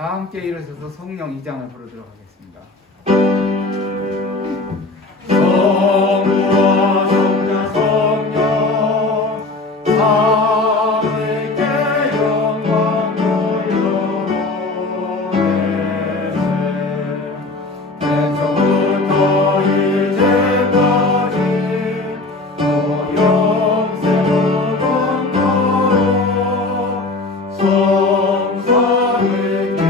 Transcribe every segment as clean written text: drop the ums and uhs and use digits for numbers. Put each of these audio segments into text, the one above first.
다 함께 일어서서 성령 2장을 부르도록 하겠습니다. 성부와 성자 성령 삼위께 영광 돌려오네. 대초부터 이제까지 또 영생을 건너로 성삼위께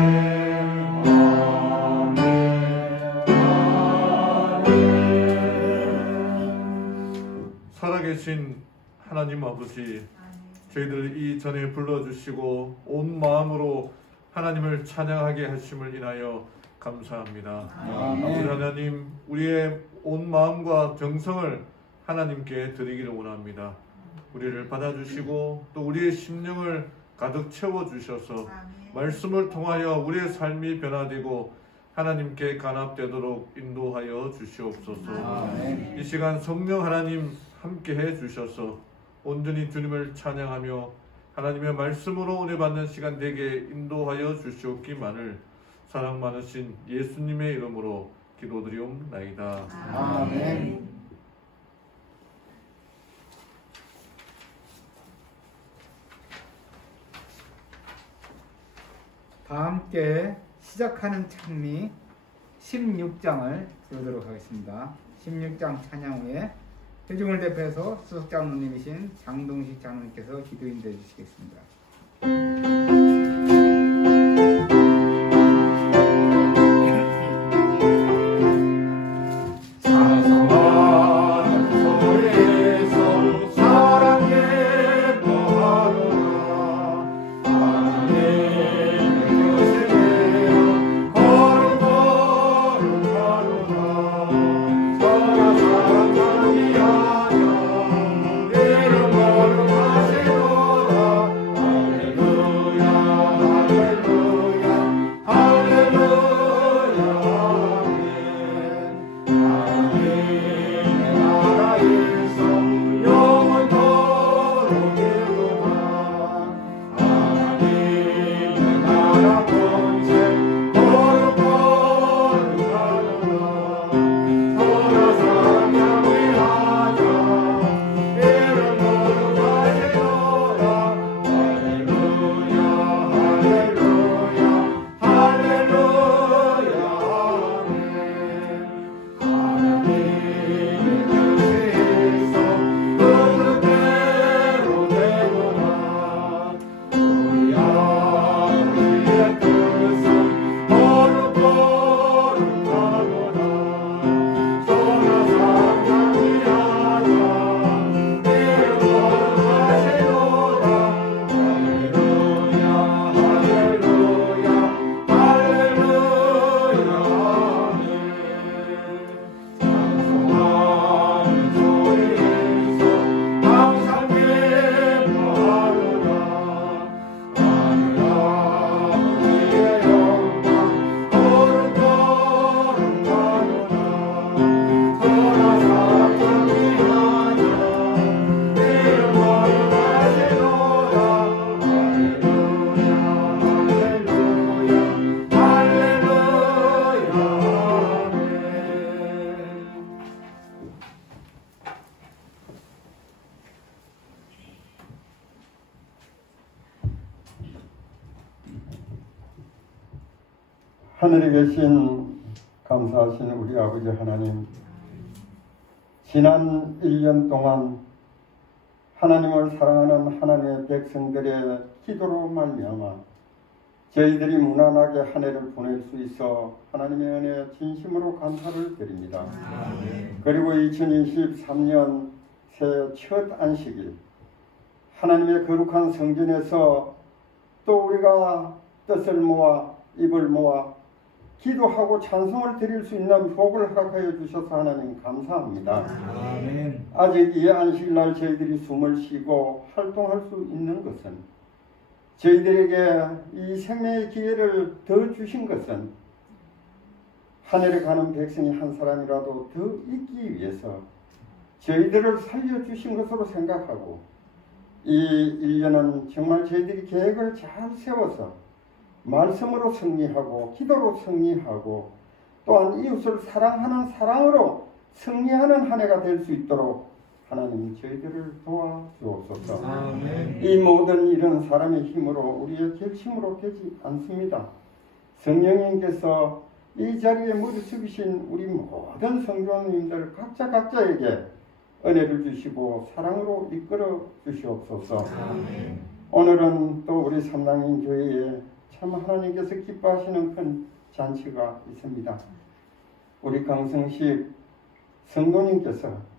살아계신 하나님 아버지, 저희들 이전에 불러주시고 온 마음으로 하나님을 찬양하게 하심을 인하여 감사합니다. 아버지 하나님, 우리의 온 마음과 정성을 하나님께 드리기를 원합니다. 우리를 받아주시고 또 우리의 심령을 가득 채워주셔서 말씀을 통하여 우리의 삶이 변화되고 하나님께 간합되도록 인도하여 주시옵소서. 이 시간 성령 하나님 함께 해 주셔서 온전히 주님을 찬양하며 하나님의 말씀으로 은혜 받는 시간 되게 인도하여 주시옵기만을 사랑 많으신 예수님의 이름으로 기도드리옵나이다. 아멘. 다 함께 시작하는 찬미 16장을 부르도록 하겠습니다. 16장 찬양 후에 회중을 대표해서 수석장로님이신 장동식 장로님께서 기도 인도해 주시겠습니다. 하늘에 계신 감사하신 우리 아버지 하나님, 지난 1년 동안 하나님을 사랑하는 하나님의 백성들의 기도로 말미암아 저희들이 무난하게 한 해를 보낼 수 있어 하나님의 은혜에 진심으로 감사를 드립니다. 그리고 2023년 새해 첫 안식일, 하나님의 거룩한 성전에서 또 우리가 뜻을 모아 입을 모아 기도하고 찬송을 드릴 수 있는 복을 허락하여 주셔서 하나님 감사합니다. 아멘. 아직 이 안식일날 저희들이 숨을 쉬고 활동할 수 있는 것은, 저희들에게 이 생명의 기회를 더 주신 것은 하늘에 가는 백성이 한 사람이라도 더 있기 위해서 저희들을 살려주신 것으로 생각하고, 이 1년은 정말 저희들이 계획을 잘 세워서 말씀으로 승리하고 기도로 승리하고 또한 이웃을 사랑하는 사랑으로 승리하는 한 해가 될 수 있도록 하나님 저희들을 도와주옵소서. 아멘. 이 모든 일은 사람의 힘으로 우리의 결심으로 되지 않습니다. 성령님께서 이 자리에 무릎 숙이신 우리 모든 성도님들 각자에게 은혜를 주시고 사랑으로 이끌어 주시옵소서. 아멘. 오늘은 또 우리 삼랑인 교회에 참 하나님께서 기뻐하시는 큰 잔치가 있습니다. 우리 강성식 성도님께서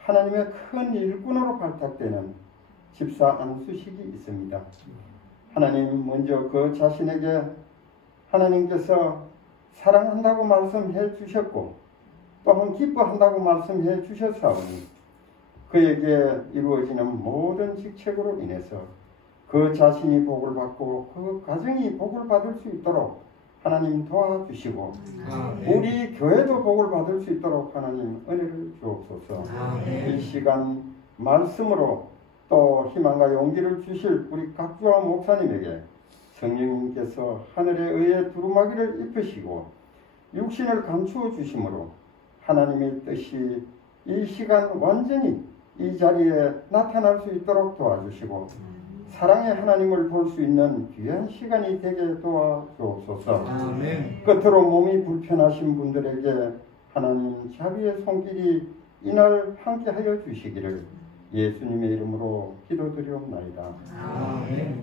하나님의 큰 일꾼으로 발탁되는 집사 안수식이 있습니다. 하나님 먼저 그 자신에게 하나님께서 사랑한다고 말씀해 주셨고 또한 기뻐한다고 말씀해 주셨사오니 그에게 이루어지는 모든 직책으로 인해서 그 자신이 복을 받고 그 가정이 복을 받을 수 있도록 하나님 도와주시고 아멘. 우리 교회도 복을 받을 수 있도록 하나님 은혜를 주옵소서. 아멘. 이 시간 말씀으로 또 희망과 용기를 주실 우리 각주와 목사님에게 성령님께서 하늘에 의해 두루마기를 입히시고 육신을 감추어 주심으로 하나님의 뜻이 이 시간 완전히 이 자리에 나타날 수 있도록 도와주시고 사랑의 하나님을 볼 수 있는 귀한 시간이 되게 도와주옵소서. 아멘. 끝으로 몸이 불편하신 분들에게 하나님 자비의 손길이 이날 함께하여 주시기를 예수님의 이름으로 기도드리옵나이다. 아멘.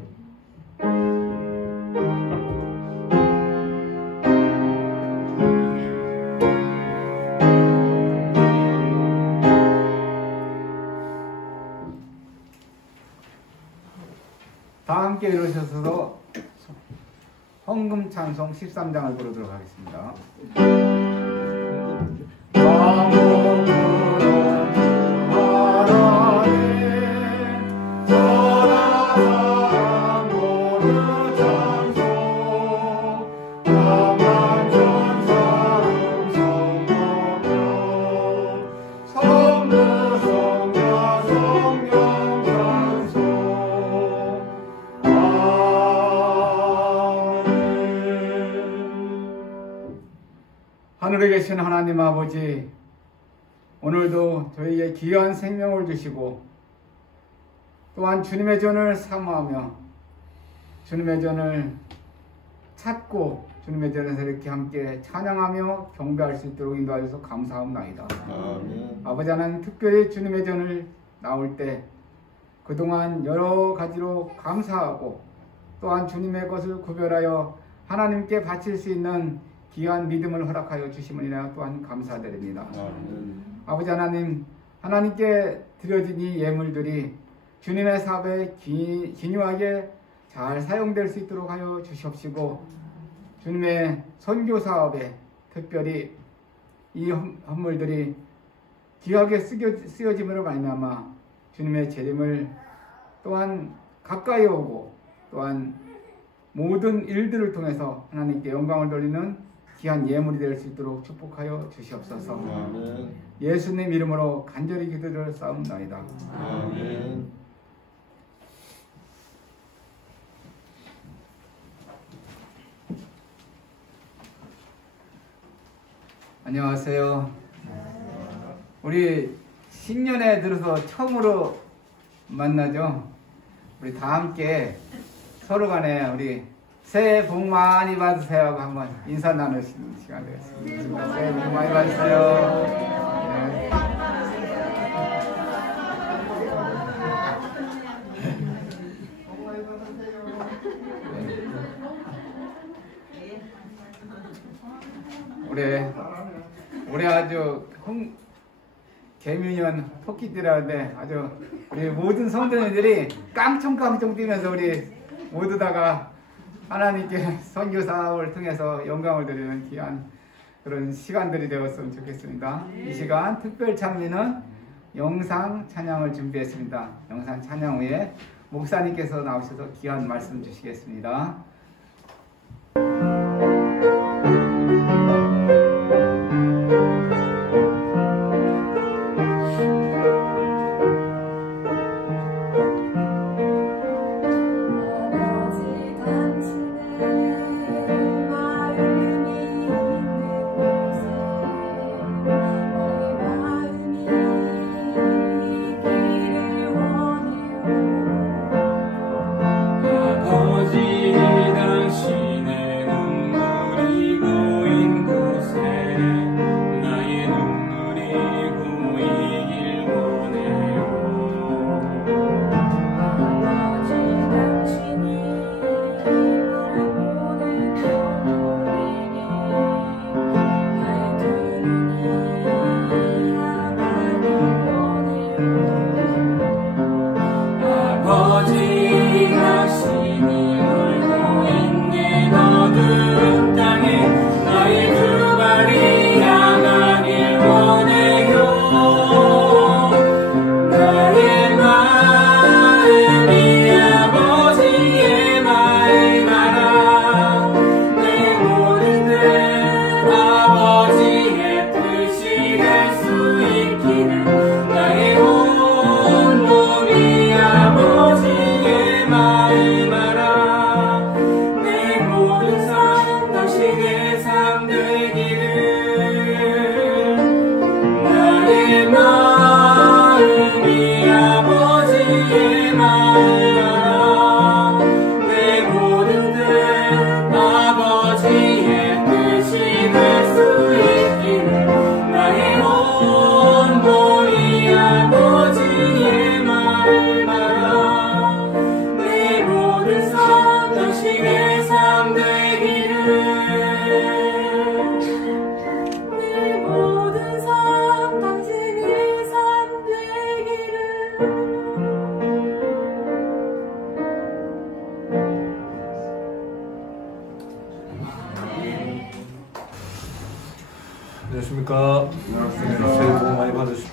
다 함께 이루셔서 헌금 찬송 13장을 부르도록 하겠습니다. 하늘에 계신 하나님 아버지, 오늘도 저희에게 귀한 생명을 주시고 또한 주님의 전을 사모하며 주님의 전을 찾고 주님의 전에서 이렇게 함께 찬양하며 경배할 수 있도록 인도하셔서 감사합니다. 아멘. 아버지 하나님, 특별히 주님의 전을 나올 때 그동안 여러 가지로 감사하고 또한 주님의 것을 구별하여 하나님께 바칠 수 있는 귀한 믿음을 허락하여 주심을 인하여 또한 감사드립니다. 아멘. 아버지 하나님, 하나님께 드려진 이 예물들이 주님의 사업에 기묘하게 잘 사용될 수 있도록 하여 주시옵시고 주님의 선교 사업에 특별히 이 헌물들이 귀하게 쓰여짐으로 말미암아 주님의 재림을 또한 가까이 오고 또한 모든 일들을 통해서 하나님께 영광을 돌리는 귀한 예물이 될 수 있도록 축복하여 주시옵소서. 아멘. 예수님 이름으로 간절히 기도를 싸움나이다. 아멘. 안녕하세요. 우리 신년에 들어서 처음으로 만나죠. 우리 다 함께 서로 간에 우리 새해 복 많이 받으세요 하고 한번 인사 나누시는 시간 되겠습니다. 새해 복 많이 받으세요. 네. 올해 아주 개미년 토끼띠라는데 아주 우리 모든 성도님들이 깡총깡총 뛰면서 우리 모두 다가 하나님께 선교 사업을 통해서 영광을 드리는 귀한 그런 시간들이 되었으면 좋겠습니다. 이 시간 특별 찬미는 영상 찬양을 준비했습니다. 영상 찬양 후에 목사님께서 나오셔서 귀한 말씀 주시겠습니다. 아버지 당신의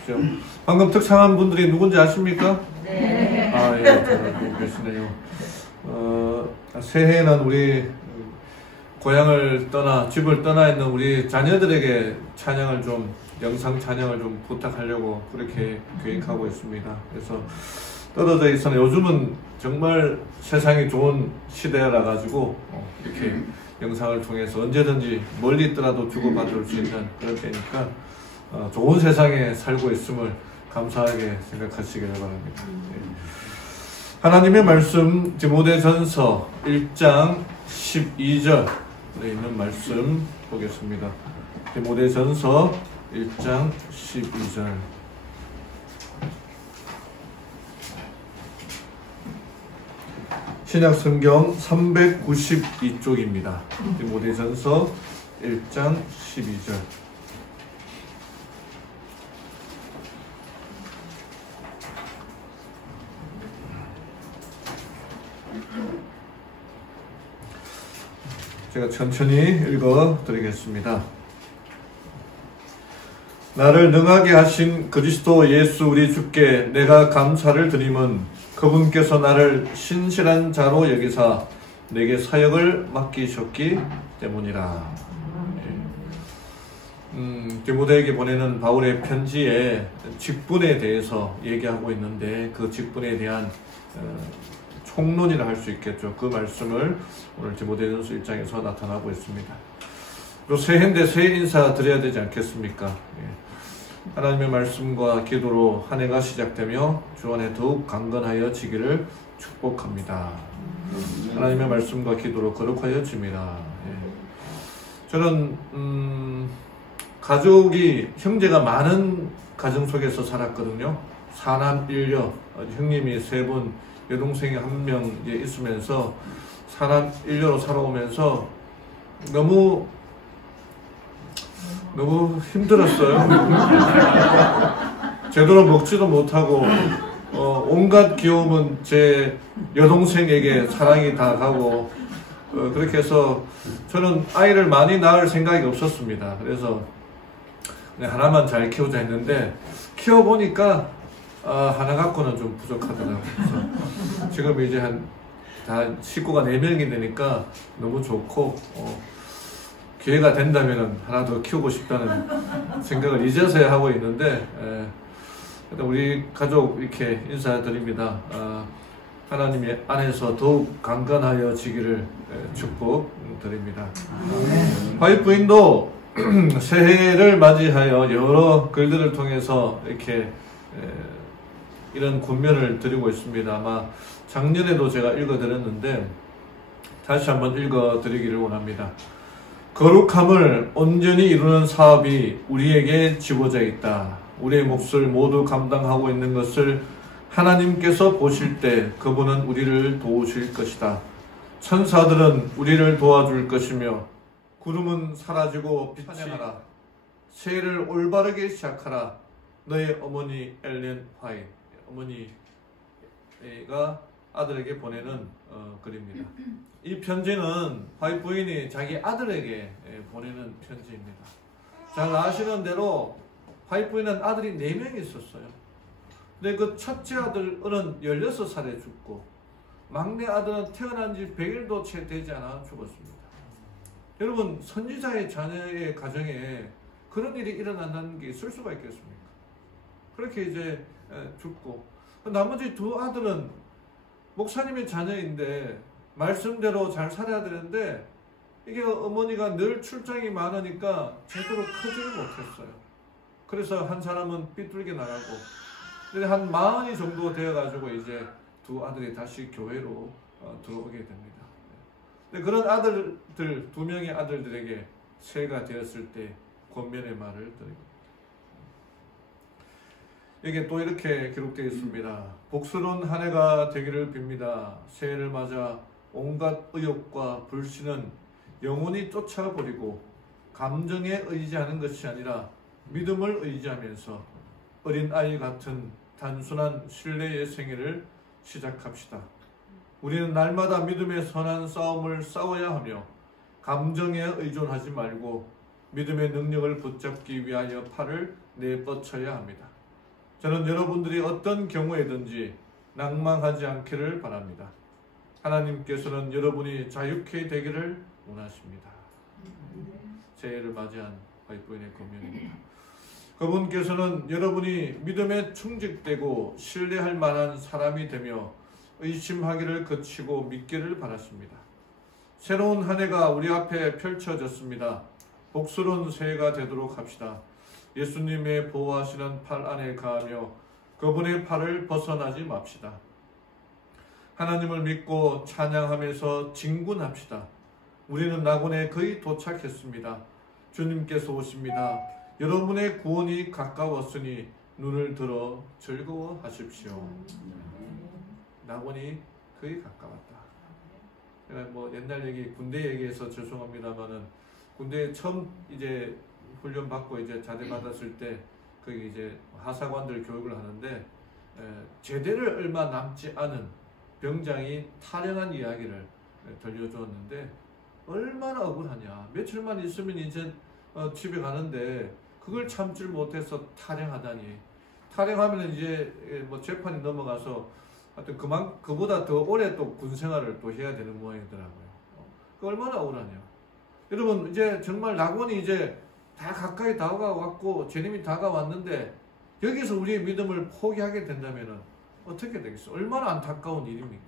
하십시오. 방금 특창한 분들이 누군지 아십니까? 네. 아, 예, 잘 계시네요. 새해에는 우리 고향을 떠나, 집을 떠나 있는 우리 자녀들에게 찬양을 좀, 영상 찬양을 좀 부탁하려고 그렇게 계획하고 있습니다. 그래서 떨어져 있어는 요즘은 정말 세상이 좋은 시대라 가지고 이렇게 영상을 통해서 언제든지 멀리 있더라도 주고받을 수 있는 그런 때니까 좋은 세상에 살고 있음을 감사하게 생각하시길 바랍니다. 하나님의 말씀 디모데전서 1장 12절에 있는 말씀 보겠습니다. 디모데전서 1장 12절. 신약성경 392쪽입니다. 디모데전서 1장 12절. 제가 천천히 읽어 드리겠습니다. 나를 능하게 하신 그리스도 예수 우리 주께 내가 감사를 드림은 그분께서 나를 신실한 자로 여기사 내게 사역을 맡기셨기 때문이라. 디모데에게 보내는 바울의 편지에 직분에 대해서 얘기하고 있는데 그 직분에 대한 총론이라 할 수 있겠죠. 그 말씀을 오늘 디모데전서 1장에서 나타나고 있습니다. 또 새해인데 새해 인사 드려야 되지 않겠습니까? 하나님의 말씀과 기도로 한 해가 시작되며 주안에 더욱 강건하여 지기를 축복합니다. 하나님의 말씀과 기도로 거룩하여 집니다. 저는 가족이 형제가 많은 가정 속에서 살았거든요. 사남 1녀, 형님이 3분, 여동생이 1명 있으면서 사남 1녀로 살아오면서 너무 힘들었어요. 제대로 먹지도 못하고 온갖 귀여움은 제 여동생에게 사랑이 다 가고 그렇게 해서 저는 아이를 많이 낳을 생각이 없었습니다. 그래서 하나만 잘 키우자 했는데 키워보니까 하나 갖고는 좀 부족하더라고요. 그래서 지금 이제 다 식구가 4명이 되니까 너무 좋고 기회가 된다면 하나 더 키우고 싶다는 생각을 이제서야 하고 있는데 우리 가족 이렇게 인사드립니다. 하나님 안에서 더욱 강건하여 지기를 축복드립니다. 화이트부인도 새해를 맞이하여 여러 글들을 통해서 이렇게 이런 권면을 드리고 있습니다. 아마 작년에도 제가 읽어드렸는데 다시 한번 읽어드리기를 원합니다. 거룩함을 온전히 이루는 사업이 우리에게 지워져 있다. 우리의 몫을 모두 감당하고 있는 것을 하나님께서 보실 때 그분은 우리를 도우실 것이다. 천사들은 우리를 도와줄 것이며 구름은 사라지고 빛이 나라. 새해를 올바르게 시작하라. 너의 어머니 엘렌 화이트, 어머니가 아들에게 보내는 글입니다. 이 편지는 화이트 부인이 자기 아들에게 보내는 편지입니다. 잘 아시는 대로 화이트 부인은 아들이 4명이 있었어요. 근데 그 첫째 아들은 16살에 죽고 막내 아들은 태어난 지 100일도 채 되지 않아 죽었습니다. 여러분, 선지자의 자녀의 가정에 그런 일이 일어난다는 게 있을 수가 있겠습니까? 그렇게 이제 죽고 나머지 2 아들은 목사님의 자녀인데 말씀대로 잘 살아야 되는데 이게 어머니가 늘 출장이 많으니까 제대로 크지를 못했어요. 그래서 한 사람은 삐뚤게 나가고 한 40이 정도 되어가지고 이제 2 아들이 다시 교회로 들어오게 됩니다. 근데 그런 아들들, 2명의 아들들에게 새해가 되었을 때 권면의 말을 드립니다. 여기에 또 이렇게 기록되어 있습니다. 복스러운 한 해가 되기를 빕니다. 새해를 맞아 온갖 의욕과 불신은 영원히 쫓아버리고 감정에 의지하는 것이 아니라 믿음을 의지하면서 어린아이 같은 단순한 신뢰의 생애를 시작합시다. 우리는 날마다 믿음의 선한 싸움을 싸워야 하며 감정에 의존하지 말고 믿음의 능력을 붙잡기 위하여 팔을 내뻗쳐야 합니다. 저는 여러분들이 어떤 경우에든지 낭망하지 않기를 바랍니다. 하나님께서는 여러분이 자유케 되기를 원하십니다. 새해를 맞이한 화이트부인의 권면입니다. 그분께서는 여러분이 믿음에 충직되고 신뢰할 만한 사람이 되며 의심하기를 그치고 믿기를 바라십니다. 새로운 한 해가 우리 앞에 펼쳐졌습니다. 복스러운 새해가 되도록 합시다. 예수님의 보호하시는 팔 안에 가하며 그분의 팔을 벗어나지 맙시다. 하나님을 믿고 찬양하면서 진군합시다. 우리는 낙원에 거의 도착했습니다. 주님께서 오십니다. 여러분의 구원이 가까웠으니 눈을 들어 즐거워하십시오. 낙원이 거의 가까웠다. 제가 뭐 옛날 얘기, 군대 얘기해서 죄송합니다만은 군대에 처음 이제 훈련 받고 이제 자대 받았을 때 거기 이제 하사관들 교육을 하는데 제대를 얼마 남지 않은 병장이 탈영한 이야기를 들려주었는데 얼마나 억울하냐. 며칠만 있으면 이제 집에 가는데 그걸 참질 못해서 탈영하다니. 탈영하면 이제 뭐 재판이 넘어가서 하여튼 그보다 더 오래 또 군 생활을 또 해야 되는 모양이더라고요. 그 얼마나 억울하냐. 여러분 이제 정말 낙원이 이제 다 가까이 다가왔고 주님이 다가왔는데 여기서 우리의 믿음을 포기하게 된다면 어떻게 되겠어? 얼마나 안타까운 일입니까?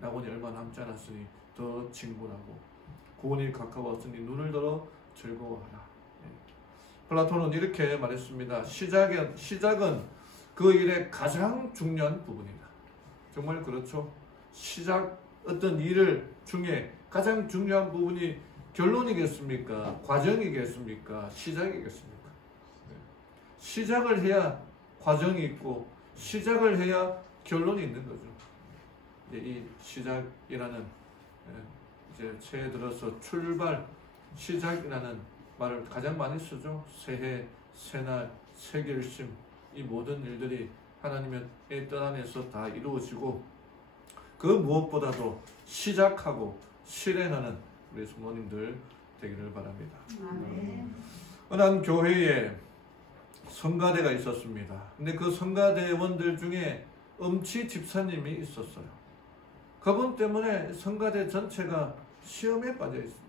낙원이 얼마 남지 않았으니 더 진군하고 구원이 가까웠으니 눈을 들어 즐거워하라. 플라톤은 이렇게 말했습니다. 시작은 그 일의 가장 중요한 부분이다. 정말 그렇죠. 어떤 일 중에 가장 중요한 부분이 결론이겠습니까? 과정이겠습니까? 시작이겠습니까? 시작을 해야 과정이 있고 시작을 해야 결론이 있는 거죠. 이 시작이라는 이제 새해 들어서 출발, 시작이라는 말을 가장 많이 쓰죠. 새해, 새날, 새결심, 이 모든 일들이 하나님의 뜻 안에서 다 이루어지고 그 무엇보다도 시작하고 실행하는 우리 성도님들 되기를 바랍니다. 어느 한 교회에 성가대가 있었습니다. 근데 그 성가대원들 중에 음치 집사님이 있었어요. 그분 때문에 성가대 전체가 시험에 빠져 있습니다.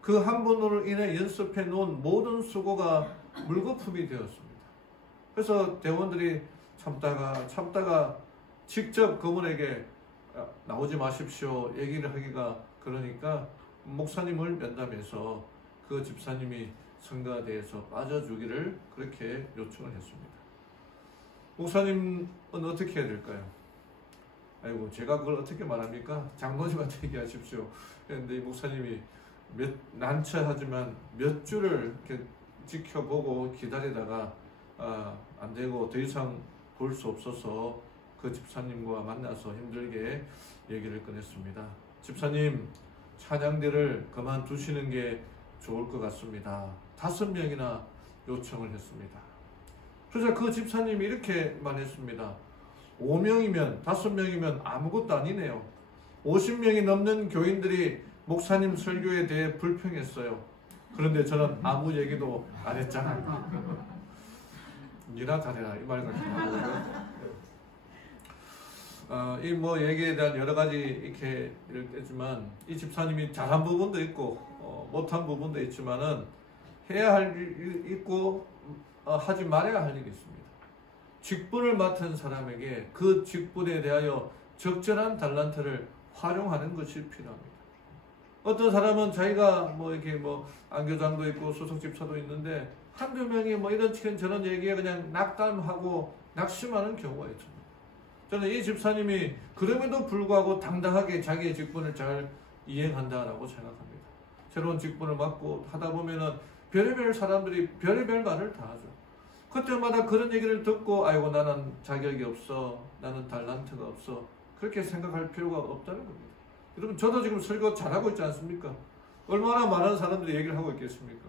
그 한 분으로 인해 연습해 놓은 모든 수고가 물거품이 되었습니다. 그래서 대원들이 참다가 직접 그분에게 나오지 마십시오 얘기를 하기가 그러니까 목사님을 면담해서 그 집사님이 성가대에서 빠져주기를 그렇게 요청을 했습니다. 목사님은 어떻게 해야 될까요? 아이고 제가 그걸 어떻게 말합니까? 장로님한테 얘기하십시오. 그런데 이 목사님이 난처하지만 몇 주를 이렇게 지켜보고 기다리다가 안 되고 더 이상 볼 수 없어서 그 집사님과 만나서 힘들게 얘기를 꺼냈습니다. 집사님, 찬양대를 그만두시는 게 좋을 것 같습니다. 5명이나 요청을 했습니다. 그래서 그 집사님이 이렇게 말했습니다. 5명이면 5명이면 아무것도 아니네요. 50명이 넘는 교인들이 목사님 설교에 대해 불평했어요. 그런데 저는 아무 얘기도 안 했잖아요. 니나 잘해라 이 말 같은 거고요. 이 뭐 얘기에 대한 여러 가지 이렇게 있지만 이 집사님이 잘한 부분도 있고 못한 부분도 있지만은 해야 할 일이 있고 하지 말아야 할 일이 있습니다. 직분을 맡은 사람에게 그 직분에 대하여 적절한 달란트를 활용하는 것이 필요합니다. 어떤 사람은 자기가 뭐 이렇게 뭐 안교장도 있고 소속 집사도 있는데 한두 명이 뭐 이런 저런 얘기에 그냥 낙담하고 낙심하는 경우가 있습니다. 저는 이 집사님이 그럼에도 불구하고 당당하게 자기의 직분을 잘 이행한다라고 생각합니다. 새로운 직분을 맡고 하다 보면은 별의별 사람들이 별의별 말을 다 하죠. 그때마다 그런 얘기를 듣고 아이고 나는 자격이 없어, 나는 달란트가 없어 그렇게 생각할 필요가 없다는 겁니다. 여러분 저도 지금 설교 잘하고 있지 않습니까? 얼마나 많은 사람들이 얘기를 하고 있겠습니까?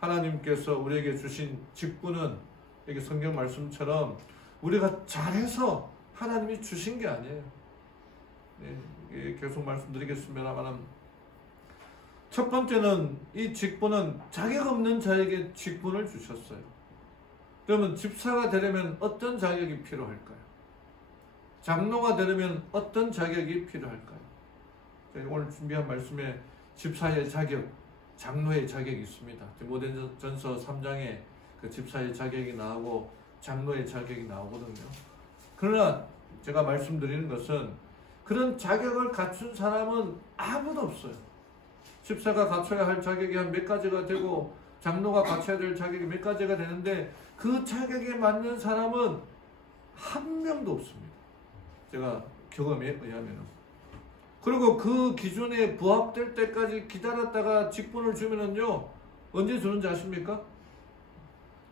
하나님께서 우리에게 주신 직분은 이게 성경 말씀처럼 우리가 잘해서 하나님이 주신 게 아니에요. 계속 말씀드리겠습니다만 첫 번째는 이 직분은 자격 없는 자에게 직분을 주셨어요. 그러면 집사가 되려면 어떤 자격이 필요할까요? 장로가 되려면 어떤 자격이 필요할까요? 오늘 준비한 말씀에 집사의 자격, 장로의 자격이 있습니다. 디모데전서 3장에 그 집사의 자격이 나오고 장로의 자격이 나오거든요. 그러나 제가 말씀드리는 것은 그런 자격을 갖춘 사람은 아무도 없어요. 집사가 갖춰야 할 자격이 한 몇 가지가 되고 장로가 갖춰야 될 자격이 몇 가지가 되는데 그 자격에 맞는 사람은 한 명도 없습니다. 제가 경험에 의하면. 그리고 그 기준에 부합될 때까지 기다렸다가 직분을 주면은요, 언제 주는지 아십니까?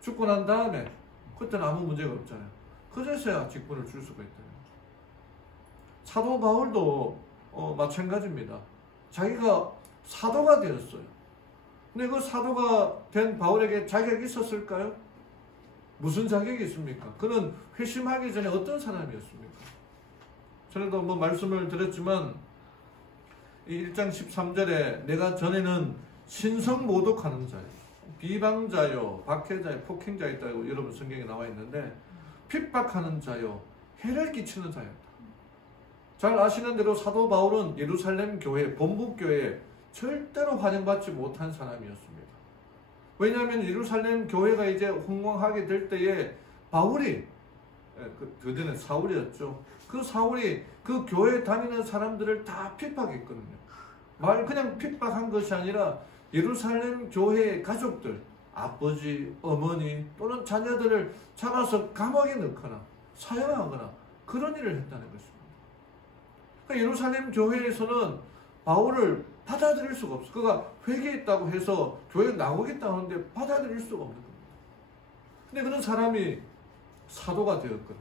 죽고 난 다음에. 그때는 아무 문제가 없잖아요. 그래서야 직분을 줄 수가 있대요. 사도 바울도 마찬가지입니다. 자기가 사도가 되었어요. 근데 그 사도가 된 바울에게 자격이 있었을까요? 무슨 자격이 있습니까? 그는 회심하기 전에 어떤 사람이었습니까? 전에도 뭐 말씀을 드렸지만 이 1장 13절에 내가 전에는 신성모독하는 자요, 비방자요, 박해자요, 폭행자 있다고 여러분 성경에 나와 있는데 핍박하는 자요, 해를 끼치는 자였다. 잘 아시는 대로 사도 바울은 예루살렘 교회, 본부교회에 절대로 환영받지 못한 사람이었습니다. 왜냐하면 예루살렘 교회가 이제 흥왕하게 될 때에 바울이, 그때는 사울이었죠. 그 사울이 그 교회 다니는 사람들을 다 핍박했거든요. 그냥 핍박한 것이 아니라 예루살렘 교회의 가족들, 아버지, 어머니 또는 자녀들을 잡아서 감옥에 넣거나 사형하거나 그런 일을 했다는 것입니다. 그러니까 예루살렘 교회에서는 바울을 받아들일 수가 없어. 그가 회개했다고 해서 교회 나오겠다 하는데 받아들일 수가 없는 겁니다. 근데 그런 사람이 사도가 되었거든요.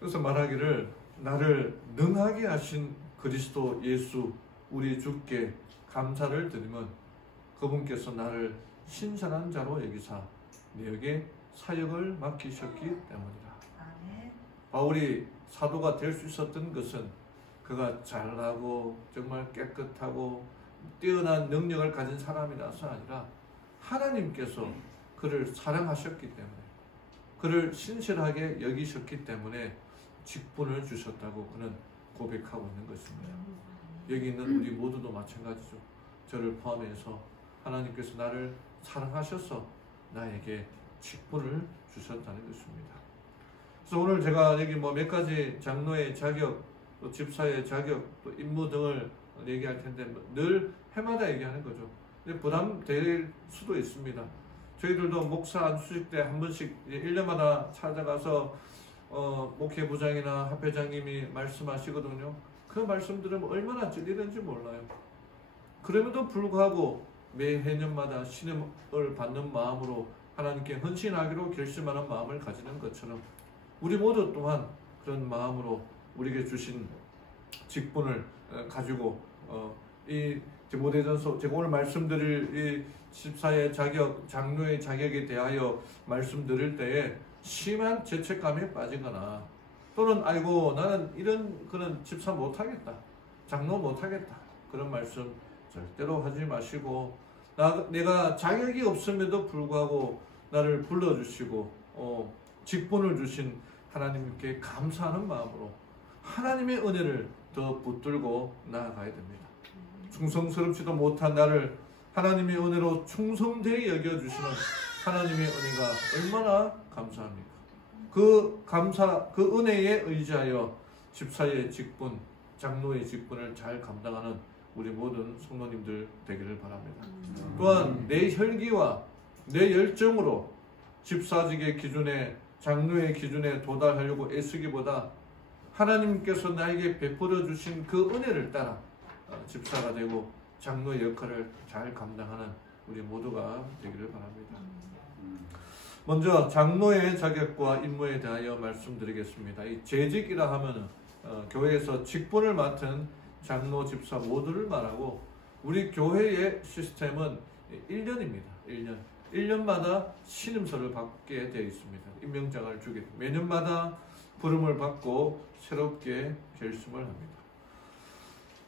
그래서 말하기를 나를 능하게 하신 그리스도 예수 우리 주께 감사를 드리면 그분께서 나를 신선한 자로 여기사 내게 사역을 맡기셨기 때문이라. 바울이 사도가 될 수 있었던 것은 그가 잘나고 정말 깨끗하고 뛰어난 능력을 가진 사람이라서 아니라 하나님께서 그를 사랑하셨기 때문에, 그를 신실하게 여기셨기 때문에 직분을 주셨다고 그는 고백하고 있는 것입니다. 여기 있는 우리 모두도 마찬가지죠. 저를 포함해서 하나님께서 나를 사랑하셔서 나에게 직분을 주셨다는 것입니다. 그래서 오늘 제가 여기 뭐 몇 가지 장로의 자격, 또 집사의 자격, 또 임무 등을 얘기할 텐데 늘 해마다 얘기하는 거죠. 근데 부담될 수도 있습니다. 저희들도 목사 안수식 때 한 번씩 1년마다 찾아가서 목회부장이나 합회장님이 말씀하시거든요. 그 말씀 들으면 얼마나 찔리는지 몰라요. 그럼에도 불구하고 매 해년마다 신임을 받는 마음으로 하나님께 헌신하기로 결심하는 마음을 가지는 것처럼 우리 모두 또한 그런 마음으로 우리에게 주신 직분을 가지고 이 디모데전서, 제가 오늘 말씀드릴 이 집사의 자격, 장로의 자격에 대하여 말씀드릴 때에 심한 죄책감에 빠지거나 또는 아이고 나는 이런 그런 집사 못하겠다, 장로 못하겠다, 그런 말씀 절대로 하지 마시고 내가 자격이 없음에도 불구하고 나를 불러주시고 직분을 주신 하나님께 감사하는 마음으로 하나님의 은혜를 더 붙들고 나아가야 됩니다. 충성스럽지도 못한 나를 하나님의 은혜로 충성되게 여겨주시는 하나님의 은혜가 얼마나 감사합니까? 그 은혜에 의지하여 집사의 직분, 장로의 직분을 잘 감당하는 우리 모든 성도님들 되기를 바랍니다. 또한 내 혈기와 내 열정으로 집사직의 기준에, 장로의 기준에 도달하려고 애쓰기보다 하나님께서 나에게 베풀어 주신 그 은혜를 따라 집사가 되고 장로의 역할을 잘 감당하는 우리 모두가 되기를 바랍니다. 먼저 장로의 자격과 임무에 대하여 말씀드리겠습니다. 이 재직이라 하면은 교회에서 직분을 맡은 장로, 집사 모두를 말하고 우리 교회의 시스템은 1년입니다. 1년마다 신임서를 받게 되어 있습니다. 임명장을 주게 됩니다. 매년마다 부름을 받고 새롭게 결심을 합니다.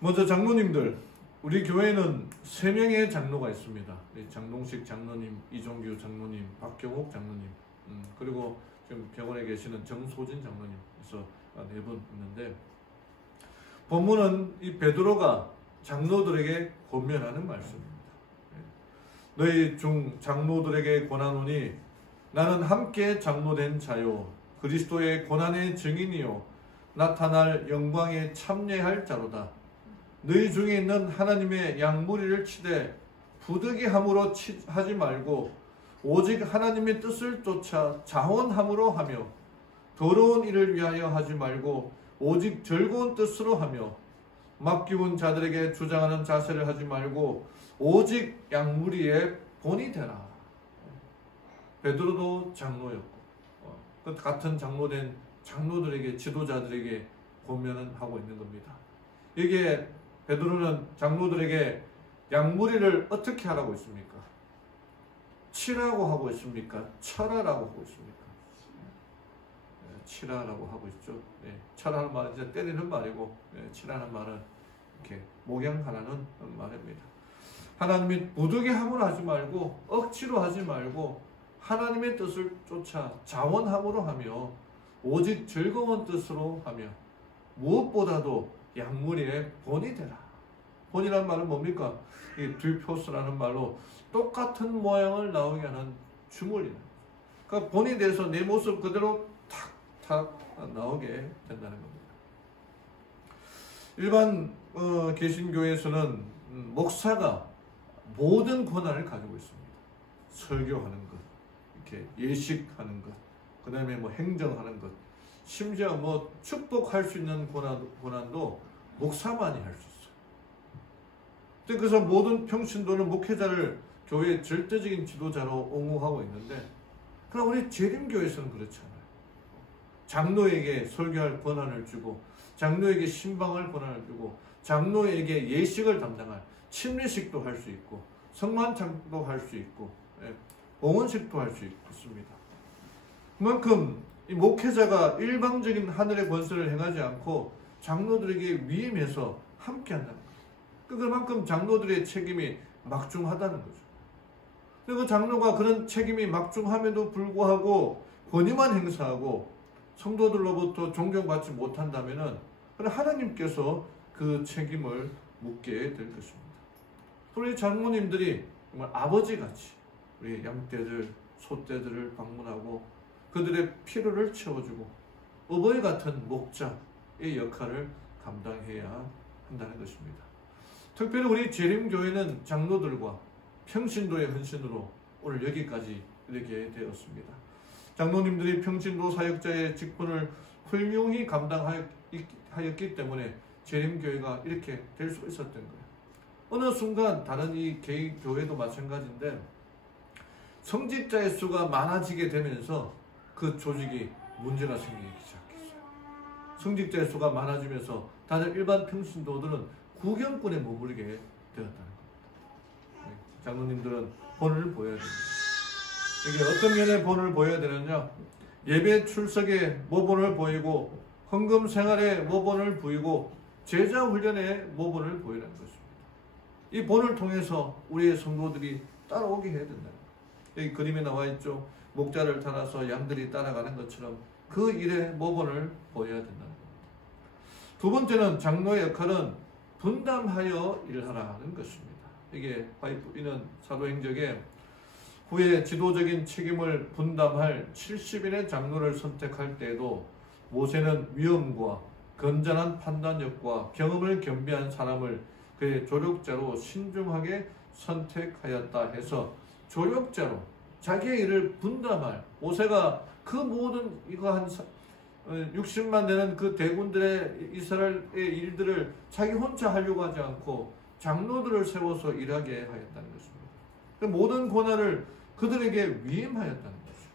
먼저 장로님들, 우리 교회는 3명의 장로가 있습니다. 장동식 장로님, 이종규 장로님, 박경옥 장로님, 그리고 지금 병원에 계시는 정소진 장로님, 그래서 4분 있는데, 본문은 이 베드로가 장로들에게 권면하는 말씀입니다. 너희 중 장로들에게 권하노니 나는 함께 장로된 자요 그리스도의 고난의 증인이요 나타날 영광에 참여할 자로다. 너희 중에 있는 하나님의 양무리를 치되 부득이함으로 하지 말고 오직 하나님의 뜻을 쫓아 자원함으로 하며 더러운 일을 위하여 하지 말고 오직 즐거운 뜻으로 하며 맡기운 자들에게 주장하는 자세를 하지 말고 오직 양무리의 본이 되라. 베드로도 장로였고 같은 장로된 장로들에게 지도자들에게 권면은 하고 있는 겁니다. 이게 베드로는 장로들에게 양무리를 어떻게 하라고 있습니까? 치라고 하고 있습니까? 쳐라라고 하고 있습니까? 치라라고 하고 있죠. 쳐라는 말은 이제 때리는 말이고, 치라는 말은 이렇게 목양하라는 말입니다. 하나님이 부득이함으로 하지 말고 억지로 하지 말고 하나님의 뜻을 쫓아 자원함으로 하며 오직 즐거운 뜻으로 하며 무엇보다도 양무리의 본이 되라. 본이란 말은 뭡니까? 이 듀표스라는 말로 똑같은 모양을 나오게 하는 주물이다. 그러니까 본이 돼서 내 모습 그대로 탁탁 나오게 된다는 겁니다. 일반 개신교에서는 목사가 모든 권한을 가지고 있습니다. 설교하는 것, 이렇게 예식하는 것, 그 다음에 뭐 행정하는 것, 심지어 뭐 축복할 수 있는 권한도 목사만이 할 수 있어요. 그래서 모든 평신도는 목회자를 교회의 절대적인 지도자로 옹호하고 있는데, 그러나 우리 재림교에서는 그렇지 않아요. 장로에게 설교할 권한을 주고, 장로에게 신방할 권한을 주고, 장로에게 예식을 담당할 침례식도 할 수 있고, 성만찬도 할 수 있고, 봉헌식도 할 수 있습니다. 그만큼 이 목회자가 일방적인 하늘의 권세를 행하지 않고 장로들에게 위임해서 함께 한다는 거죠. 그만큼 장로들의 책임이 막중하다는 거죠. 그리고 장로가 그런 책임이 막중함에도 불구하고 권위만 행사하고 성도들로부터 존경받지 못한다면 하나님께서 그 책임을 묻게 될 것입니다. 우리 장로님들이 정말 아버지같이 우리 양떼들, 소떼들을 방문하고 그들의 필요를 채워주고 어버이 같은 목자의 역할을 감당해야 한다는 것입니다. 특별히 우리 재림교회는 장로들과 평신도의 헌신으로 오늘 여기까지 이르게 되었습니다. 장로님들이 평신도 사역자의 직분을 훌륭히 감당하였기 때문에 재림교회가 이렇게 될 수 있었던 거예요. 어느 순간 다른 이 개인 교회도 마찬가지인데 성직자의 수가 많아지게 되면서 그 조직이 문제가 생기기 시작했어요. 성직자의 수가 많아지면서 다른 일반 평신도들은 구경꾼에 머무르게 되었다는 겁니다. 장로님들은 본을 보여야 됩니다. 이게 어떤 면에 본을 보여야 되느냐? 예배 출석에 모본을 보이고 헌금 생활에 모본을 보이고 제자 훈련에 모본을 보이라는 것입니다. 이 본을 통해서 우리의 성도들이 따라오게 해야 된다. 여기 그림에 나와 있죠. 목자를 따라서 양들이 따라가는 것처럼 그 일에 모본을 보여야 된다는 겁니다. 두 번째는 장로의 역할은 분담하여 일하라는 것입니다. 이게 이는 사도행적에 후에 지도적인 책임을 분담할 70인의 장로를 선택할 때에도 모세는 위엄과 건전한 판단력과 경험을 겸비한 사람을 그의 조력자로 신중하게 선택하였다 해서 조력자로 자기의 일을 분담할, 모세가 그 모든 이거 한 60만 되는 그 대군들의 이스라엘의 일들을 자기 혼자 하려고 하지 않고 장로들을 세워서 일하게 하였다는 것입니다. 그 모든 권한을 그들에게 위임하였다는 것이죠.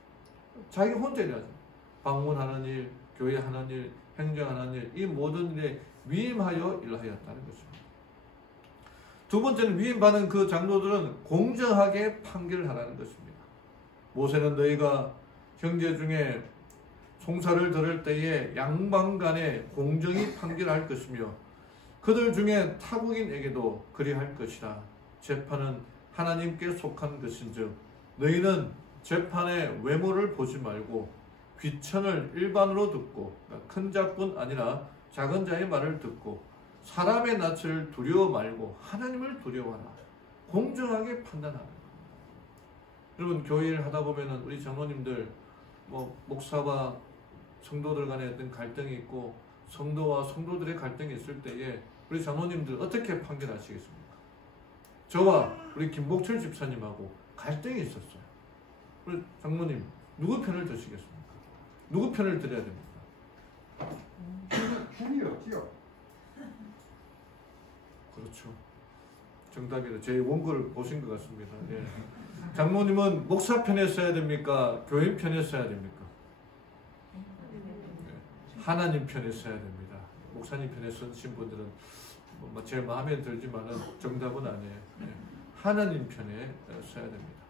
자기 혼자 일하죠. 방문하는 일, 교회하는 일, 행정하는 일, 이 모든 일에 위임하여 일하였다는 것입니다. 두 번째는 위임받은 그 장로들은 공정하게 판결을 하라는 것입니다. 모세는 너희가 형제 중에 송사를 들을 때에 양방 간에 공정히 판결할 것이며 그들 중에 타국인에게도 그리할 것이라. 재판은 하나님께 속한 것인즉 너희는 재판의 외모를 보지 말고 귀천을 일반으로 듣고, 그러니까 큰 자뿐 아니라 작은 자의 말을 듣고 사람의 낯을 두려워 말고 하나님을 두려워하라. 공정하게 판단하라. 여러분, 교회를 하다 보면은 우리 장로님들 목사와 성도들 간에 어떤 갈등이 있고 성도와 성도들의 갈등이 있을 때에 우리 장로님들 어떻게 판결하시겠습니까? 저와 우리 김복철 집사님하고 갈등이 있었어요. 우리 장로님 누구 편을 드시겠습니까? 누구 편을 들어야 됩니까? 편이 없지요. 그렇죠. 정답이다. 제 원고를 보신 것 같습니다. 예. 장로님은 목사 편에 서야 됩니까? 교인 편에 서야 됩니까? 예. 하나님 편에 서야 됩니다. 목사님 편에 서신 분들은 제 마음에 들지만은 정답은 아니에요. 예. 하나님 편에 서야 됩니다.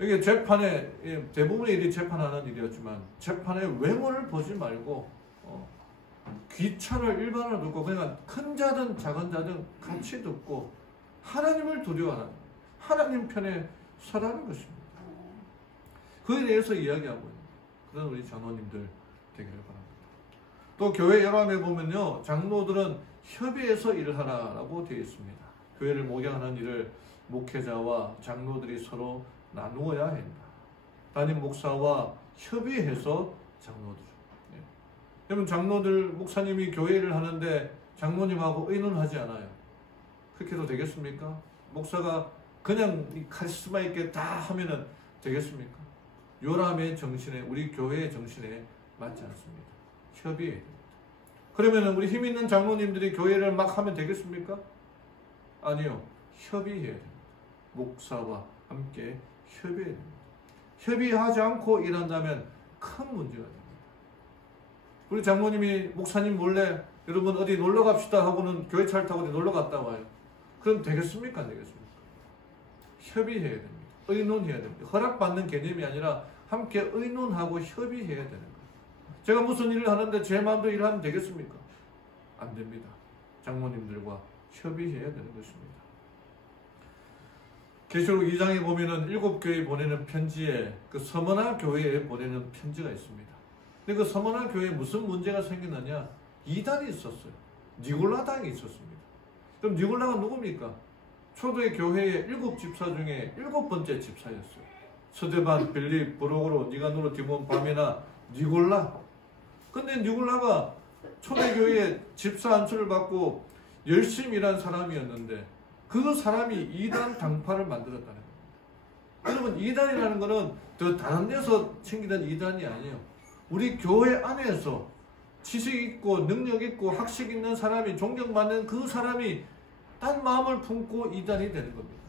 이게 재판에 대부분의 일이 재판하는 일이었지만 재판의 외모를 보지 말고 귀천을 일반으로 듣고 그냥 큰 자든 작은 자든 같이 듣고 하나님을 두려워하는, 하나님 편에 서라는 것입니다. 그에 대해서 이야기하고 있는 그런 우리 장로님들 되기를 바랍니다. 또 교회 열람에 보면요, 장로들은 협의해서 일을 하라라고 되어 있습니다. 교회를 목양하는 일을 목회자와 장로들이 서로 나누어야 한다. 담임 목사와 협의해서 장로들. 여러분, 장로들, 목사님이 교회를 하는데 장로님하고 의논하지 않아요. 그렇게 해도 되겠습니까? 목사가 그냥 카리스마 있게 다 하면은 되겠습니까? 요람의 정신에, 우리 교회의 정신에 맞지 않습니다. 협의해야 됩니다. 그러면 우리 힘 있는 장로님들이 교회를 막 하면 되겠습니까? 아니요. 협의해야 됩니다. 목사와 함께 협의해야 됩니다. 협의하지 않고 일한다면 큰 문제가 됩니다. 우리 장로님이 목사님 몰래 여러분 어디 놀러 갑시다 하고는 교회 차를 타고 어디 놀러 갔다 와요. 그럼 되겠습니까? 안 되겠습니까? 협의해야 됩니다. 의논해야 됩니다. 허락받는 개념이 아니라 함께 의논하고 협의해야 되는 거예요. 제가 무슨 일을 하는데 제 마음대로 일하면 되겠습니까? 안 됩니다. 장로님들과 협의해야 되는 것입니다. 계시록 2장에 보면은 7교회에 보내는 편지에 그 서머나 교회에 보내는 편지가 있습니다. 근데 그 서머나 교회에 무슨 문제가 생겼느냐? 이단이 있었어요. 니골라당이 있었습니다. 그럼 니골라가 누굽니까? 초대 교회의 7집사 중에 7번째 집사였어요. 스데반, 빌립, 브로그로, 니가누로, 디몬, 바메나, 니골라. 근데 니골라가 초대교회의 집사 안수를 받고 열심히 일한 사람이었는데 그 사람이 이단 당파를 만들었다는 겁니다. 여러분, 이단이라는 것은 더 다른 데서 생기는 이단이 아니에요. 우리 교회 안에서 지식 있고 능력 있고 학식 있는 사람이 존경받는 그 사람이 딴 마음을 품고 이단이 되는 겁니다.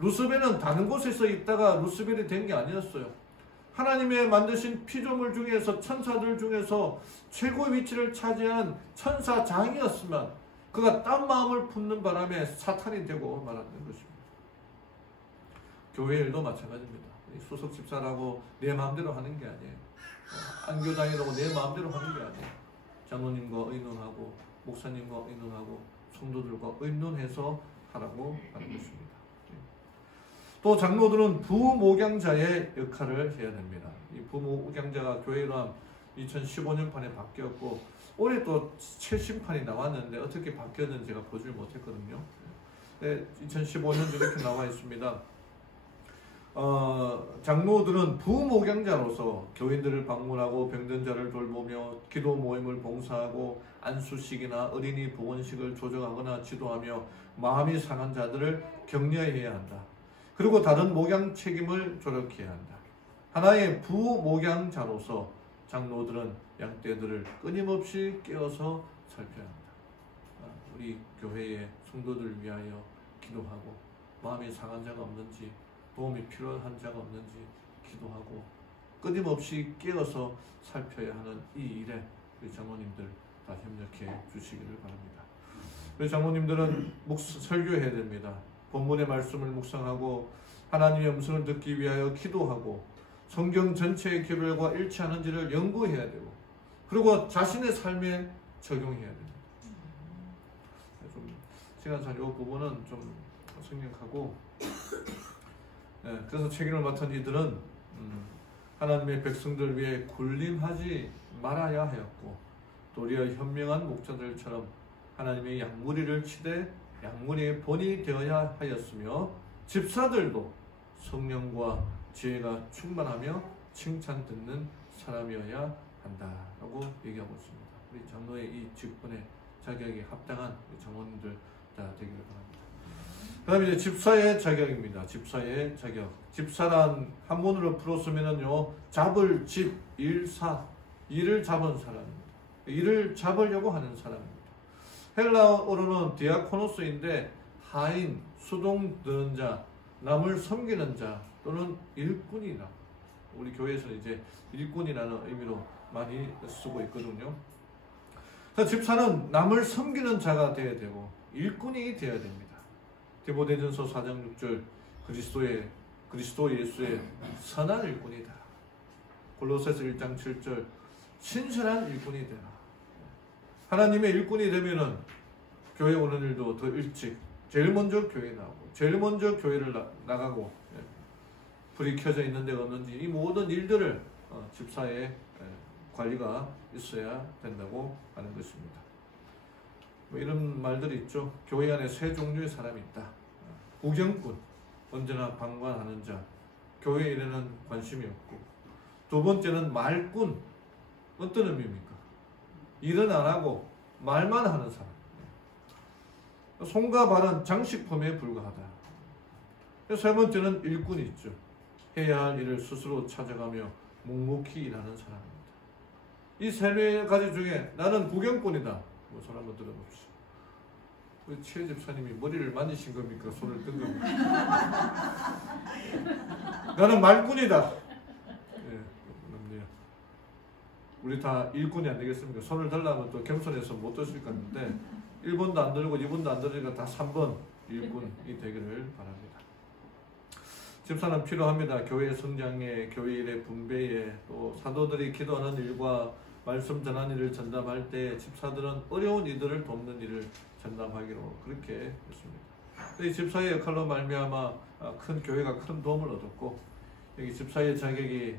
루스벨은 다른 곳에서 있다가 루스벨이 된 게 아니었어요. 하나님의 만드신 피조물 중에서 천사들 중에서 최고의 위치를 차지한 천사장이었으면 그가 딴 마음을 품는 바람에 사탄이 되고 말았던 것입니다. 교회 일도 마찬가지입니다. 수석 집사라고 내 마음대로 하는 게 아니에요. 안교장이라고 내 마음대로 하는 게 아니에요. 장로님과 의논하고 목사님과 의논하고 성도들과 의논해서 하라고 하는 것입니다. 또 장로들은 부목양자의 역할을 해야 됩니다. 이 부목양자가 교회로 2015년판에 바뀌었고 올해 또 최신판이 나왔는데 어떻게 바뀌었는지 제가 보질 못했거든요. 2015년도 이렇게 나와 있습니다. 장로들은 부목양자로서 교인들을 방문하고 병든 자를 돌보며 기도 모임을 봉사하고 안수식이나 어린이 보건식을 조정하거나 지도하며 마음이 상한 자들을 격려해야 한다. 그리고 다른 목양 책임을 조력해야 한다. 하나의 부목양자로서 장로들은 양떼들을 끊임없이 깨워서 살펴야 합니다. 우리 교회의 성도들을 위하여 기도하고 마음이 상한 자가 없는지 도움이 필요한 자가 없는지 기도하고 끊임없이 깨어서 살펴야 하는 이 일에 우리 장로님들 다 협력해 주시기를 바랍니다. 우리 장로님들은 설교해야 됩니다. 본문의 말씀을 묵상하고 하나님의 음성을 듣기 위하여 기도하고 성경 전체의 개별과 일치하는지를 연구해야 되고 그리고 자신의 삶에 적용해야 됩니다. 지나서 이 부분은 좀 생략하고, 그래서 책임을 맡은 이들은 하나님의 백성들 위해 군림하지 말아야 하였고, 도리어 현명한 목자들처럼 하나님의 양무리를 치되 양무리의 본이 되어야 하였으며, 집사들도 성령과 지혜가 충만하며 칭찬 듣는 사람이어야 한다라고 얘기하고 있습니다. 우리 장로의 이 직분의 자격이 합당한 장로님들 다 되기를 바랍니다. 그 다음에 이제 집사의 자격입니다. 집사의 자격. 집사란 한문으로 풀었으면은요, 잡을 집, 일사, 일을 잡은 사람입니다. 일을 잡으려고 하는 사람입니다. 헬라어로는 디아코노스인데 하인, 수동 드는 자, 남을 섬기는 자 또는 일꾼이라, 우리 교회에서는 이제 일꾼이라는 의미로 많이 쓰고 있거든요. 집사는 남을 섬기는 자가 되어야 되고 일꾼이 되어야 됩니다. 디모데전서 4장 6절 그리스도 예수의 선한 일꾼이다. 골로새서 1장 7절 신실한 일꾼이 되라. 하나님의 일꾼이 되면은 교회 오는 일도 더 일찍, 제일 먼저 교회 나오고, 제일 먼저 교회를 나가고, 불이 켜져 있는 데가 없는지 이 모든 일들을 집사의 관리가 있어야 된다고 하는 것입니다. 뭐 이런 말들이 있죠. 교회 안에 세 종류의 사람이 있다. 구경꾼, 언제나 방관하는 자, 교회 일에는 관심이 없고. 두 번째는 말꾼. 어떤 의미입니까? 일은 안 하고 말만 하는 사람. 손과 발은 장식품에 불과하다. 세 번째는 일꾼이 있죠. 해야 할 일을 스스로 찾아가며 묵묵히 일하는 사람입니다. 이 세 가지 중에 나는 구경꾼이다. 뭐 손 한번 들어봅시다. 우리 최 집사님이 머리를 만지신 겁니까? 손을 뜬 겁니까? 나는 말꾼이다. 우리 다 일꾼이 안 되겠습니까? 손을 들라면 또 겸손해서 못 들실 건데 1번도 안 들고 2번도 안 들으니까 다 3번 일꾼이 되기를 바랍니다. 집사는 필요합니다. 교회 성장에, 교회 일의 분배에, 또 사도들이 기도하는 일과 말씀 전하는 일을 전담할 때 집사들은 어려운 이들을 돕는 일을 전담하기로 그렇게 했습니다. 이 집사의 역할로 말미암아 큰 교회가 큰 도움을 얻었고, 여기 집사의 자격이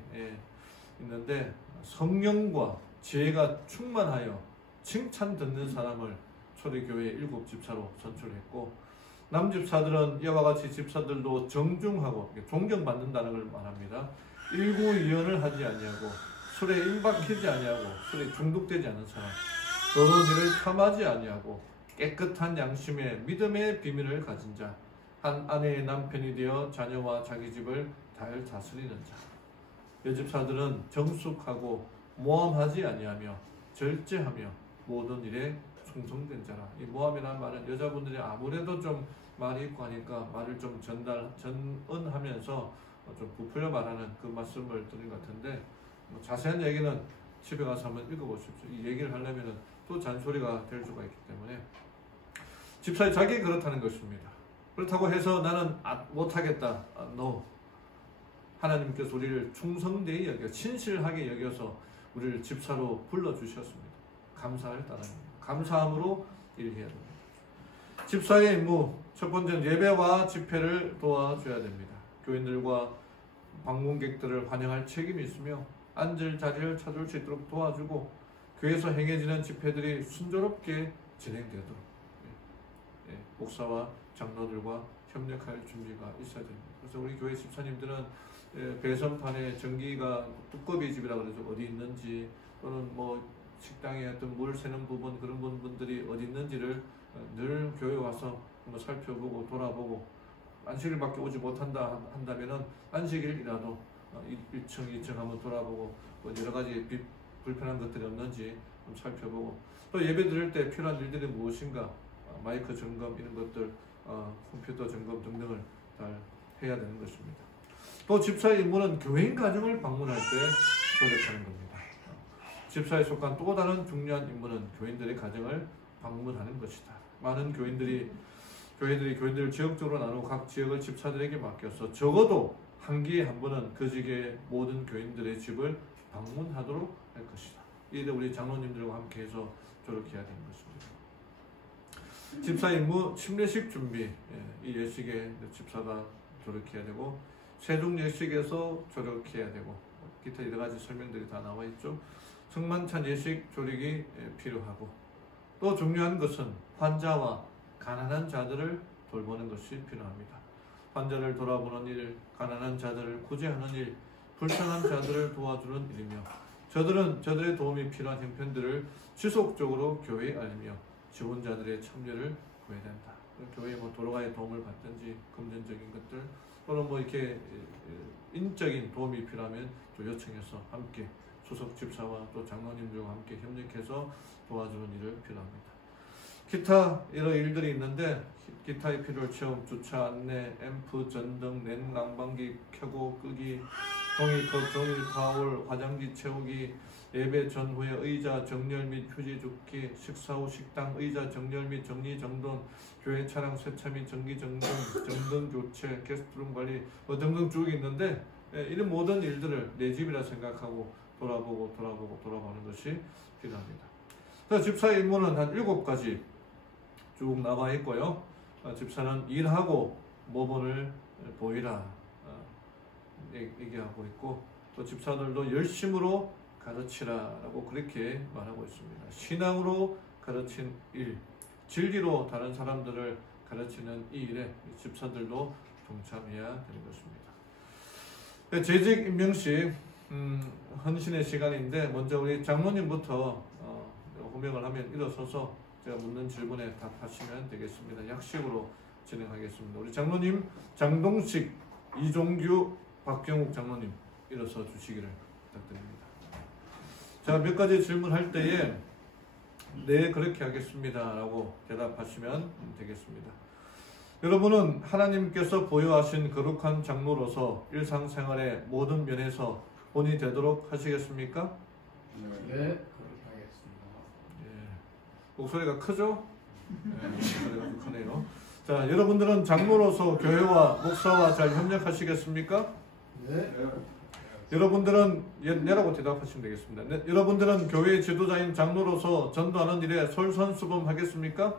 있는데 성령과 지혜가 충만하여 칭찬 듣는 사람을 초대교회 7집사로 선출했고, 남집사들은 이와 같이 집사들도 정중하고 존경받는다는 걸 말합니다. 일구이연을 하지 아니하고 술에 임박히지 아니하고 술에 중독되지 않은 사람, 더러운 일을 탐하지 아니하고 깨끗한 양심의 믿음의 비밀을 가진 자, 한 아내의 남편이 되어 자녀와 자기 집을 잘 다스리는 자. 여집사들은 정숙하고 모함하지 아니하며 절제하며 모든 일에 충성된 자라. 이 모함이라는 말은 여자분들이 아무래도 좀 말이 있고 하니까 말을 좀 전언하면서 좀 부풀려 말하는 그 말씀을 드린 것 같은데, 뭐 자세한 얘기는 집에 가서 한번 읽어보십시오. 이 얘기를 하려면 또 잔소리가 될 수가 있기 때문에 집사의 자격이 그렇다는 것입니다. 그렇다고 해서 나는 못하겠다. No. 하나님께서 우리를 충성되이 여겨 신실하게 여겨서 우리를 집사로 불러주셨습니다. 감사할 따름입니다. 감사함으로 일해야 됩니다. 집사의 임무, 첫 번째는 예배와 집회를 도와줘야 됩니다. 교인들과 방문객들을 환영할 책임이 있으며 앉을 자리를 찾을 수 있도록 도와주고, 교회에서 행해지는 집회들이 순조롭게 진행되도록 목사와 장로들과 협력할 준비가 있어야 됩니다. 그래서 우리 교회 집사님들은 배선판에 전기가 두꺼비 집이라고 그래서 어디 있는지, 또는 뭐 식당에 어떤 물 새는 부분, 그런 분들이 어디 있는지를 늘 교회 와서 한번 살펴보고 돌아보고, 안식일밖에 오지 못한다 한다면은 안식일이라도 1층, 2층 한번 돌아보고, 뭐 여러 가지 불편한 것들이 없는지 좀 살펴보고, 또 예배 드릴 때 필요한 일들이 무엇인가, 마이크 점검 이런 것들, 컴퓨터 점검 등등을 잘 해야 되는 것입니다. 또 집사의 임무는 교인 가정을 방문할 때 조력하는 겁니다. 집사에 속한 또 다른 중요한 임무는 교인들의 가정을 방문하는 것이다. 많은 교회들이 교인들을 지역적으로 나누고 각 지역을 집사들에게 맡겨서 적어도 한 기에 한 번은 그 지역의 모든 교인들의 집을 방문하도록 할 것이다. 이를 우리 장로님들과 함께해서 조력해야 되는 것입니다. 집사 임무 침례식 준비, 이 예식에 집사가 조력해야 되고 세종 예식에서 조력해야 되고 기타 여러 가지 설명들이 다 나와 있죠. 성만찬 예식 조력이 필요하고 또 중요한 것은 환자와 가난한 자들을 돌보는 것이 필요합니다. 환자를 돌아보는 일, 가난한 자들을 구제하는 일, 불쌍한 자들을 도와주는 일이며 저들의 도움이 필요한 형편들을 지속적으로 교회에 알리며 지원자들의 참여를 구해야 된다. 교회에 도로가의 도움을 받든지 금전적인 것들 또는 이렇게 인적인 도움이 필요하면 또 요청해서 함께 수석 집사와 또 장로님들과 함께 협력해서 도와주는 일을 필요합니다. 기타 여러 일들이 있는데 기타의 필요를 체험, 주차, 안내, 앰프, 전등, 냉난방기 켜고 끄기, 종이컵, 종이 타올, 화장지 채우기, 예배 전후에 의자 정렬 및 휴지 줍기, 식사 후 식당 의자 정렬 및 정리 정돈, 교회 차량 세차 및 정기 정돈, 정등 교체, 게스트룸 관리 등등 쭉 있는데 이런 모든 일들을 내 집이라 생각하고 돌아보는 것이 필요합니다. 집사의 임무는 한 7가지 쭉 나와 있고요. 집사는 일하고 모범을 보이라 얘기하고 있고 또 집사들도 열심으로 가르치라라고 그렇게 말하고 있습니다. 신앙으로 가르친 일, 진리로 다른 사람들을 가르치는 이 일에 집사들도 동참해야 되는 것입니다. 재직 임명식 헌신의 시간인데 먼저 우리 장로님부터 호명을 하면 일어서서 제가 묻는 질문에 답하시면 되겠습니다. 약식으로 진행하겠습니다. 우리 장로님 장동식, 이종규, 박경욱 장로님 일어서 주시기를 부탁드립니다. 제가 몇 가지 질문할 때에 네 그렇게 하겠습니다 라고 대답하시면 되겠습니다. 여러분은 하나님께서 보유하신 거룩한 장로로서 일상생활의 모든 면에서 본이 되도록 하시겠습니까? 네, 그렇게 하겠습니다. 목소리가 크죠? 네, 목소리가 크네요. 자, 여러분들은 장로로서 교회와 목사와 잘 협력하시겠습니까? 네. 여러분들은 네라고 대답하시면 되겠습니다. 네, 여러분들은 교회의 지도자인 장로로서 전도하는 일에 솔선수범하겠습니까?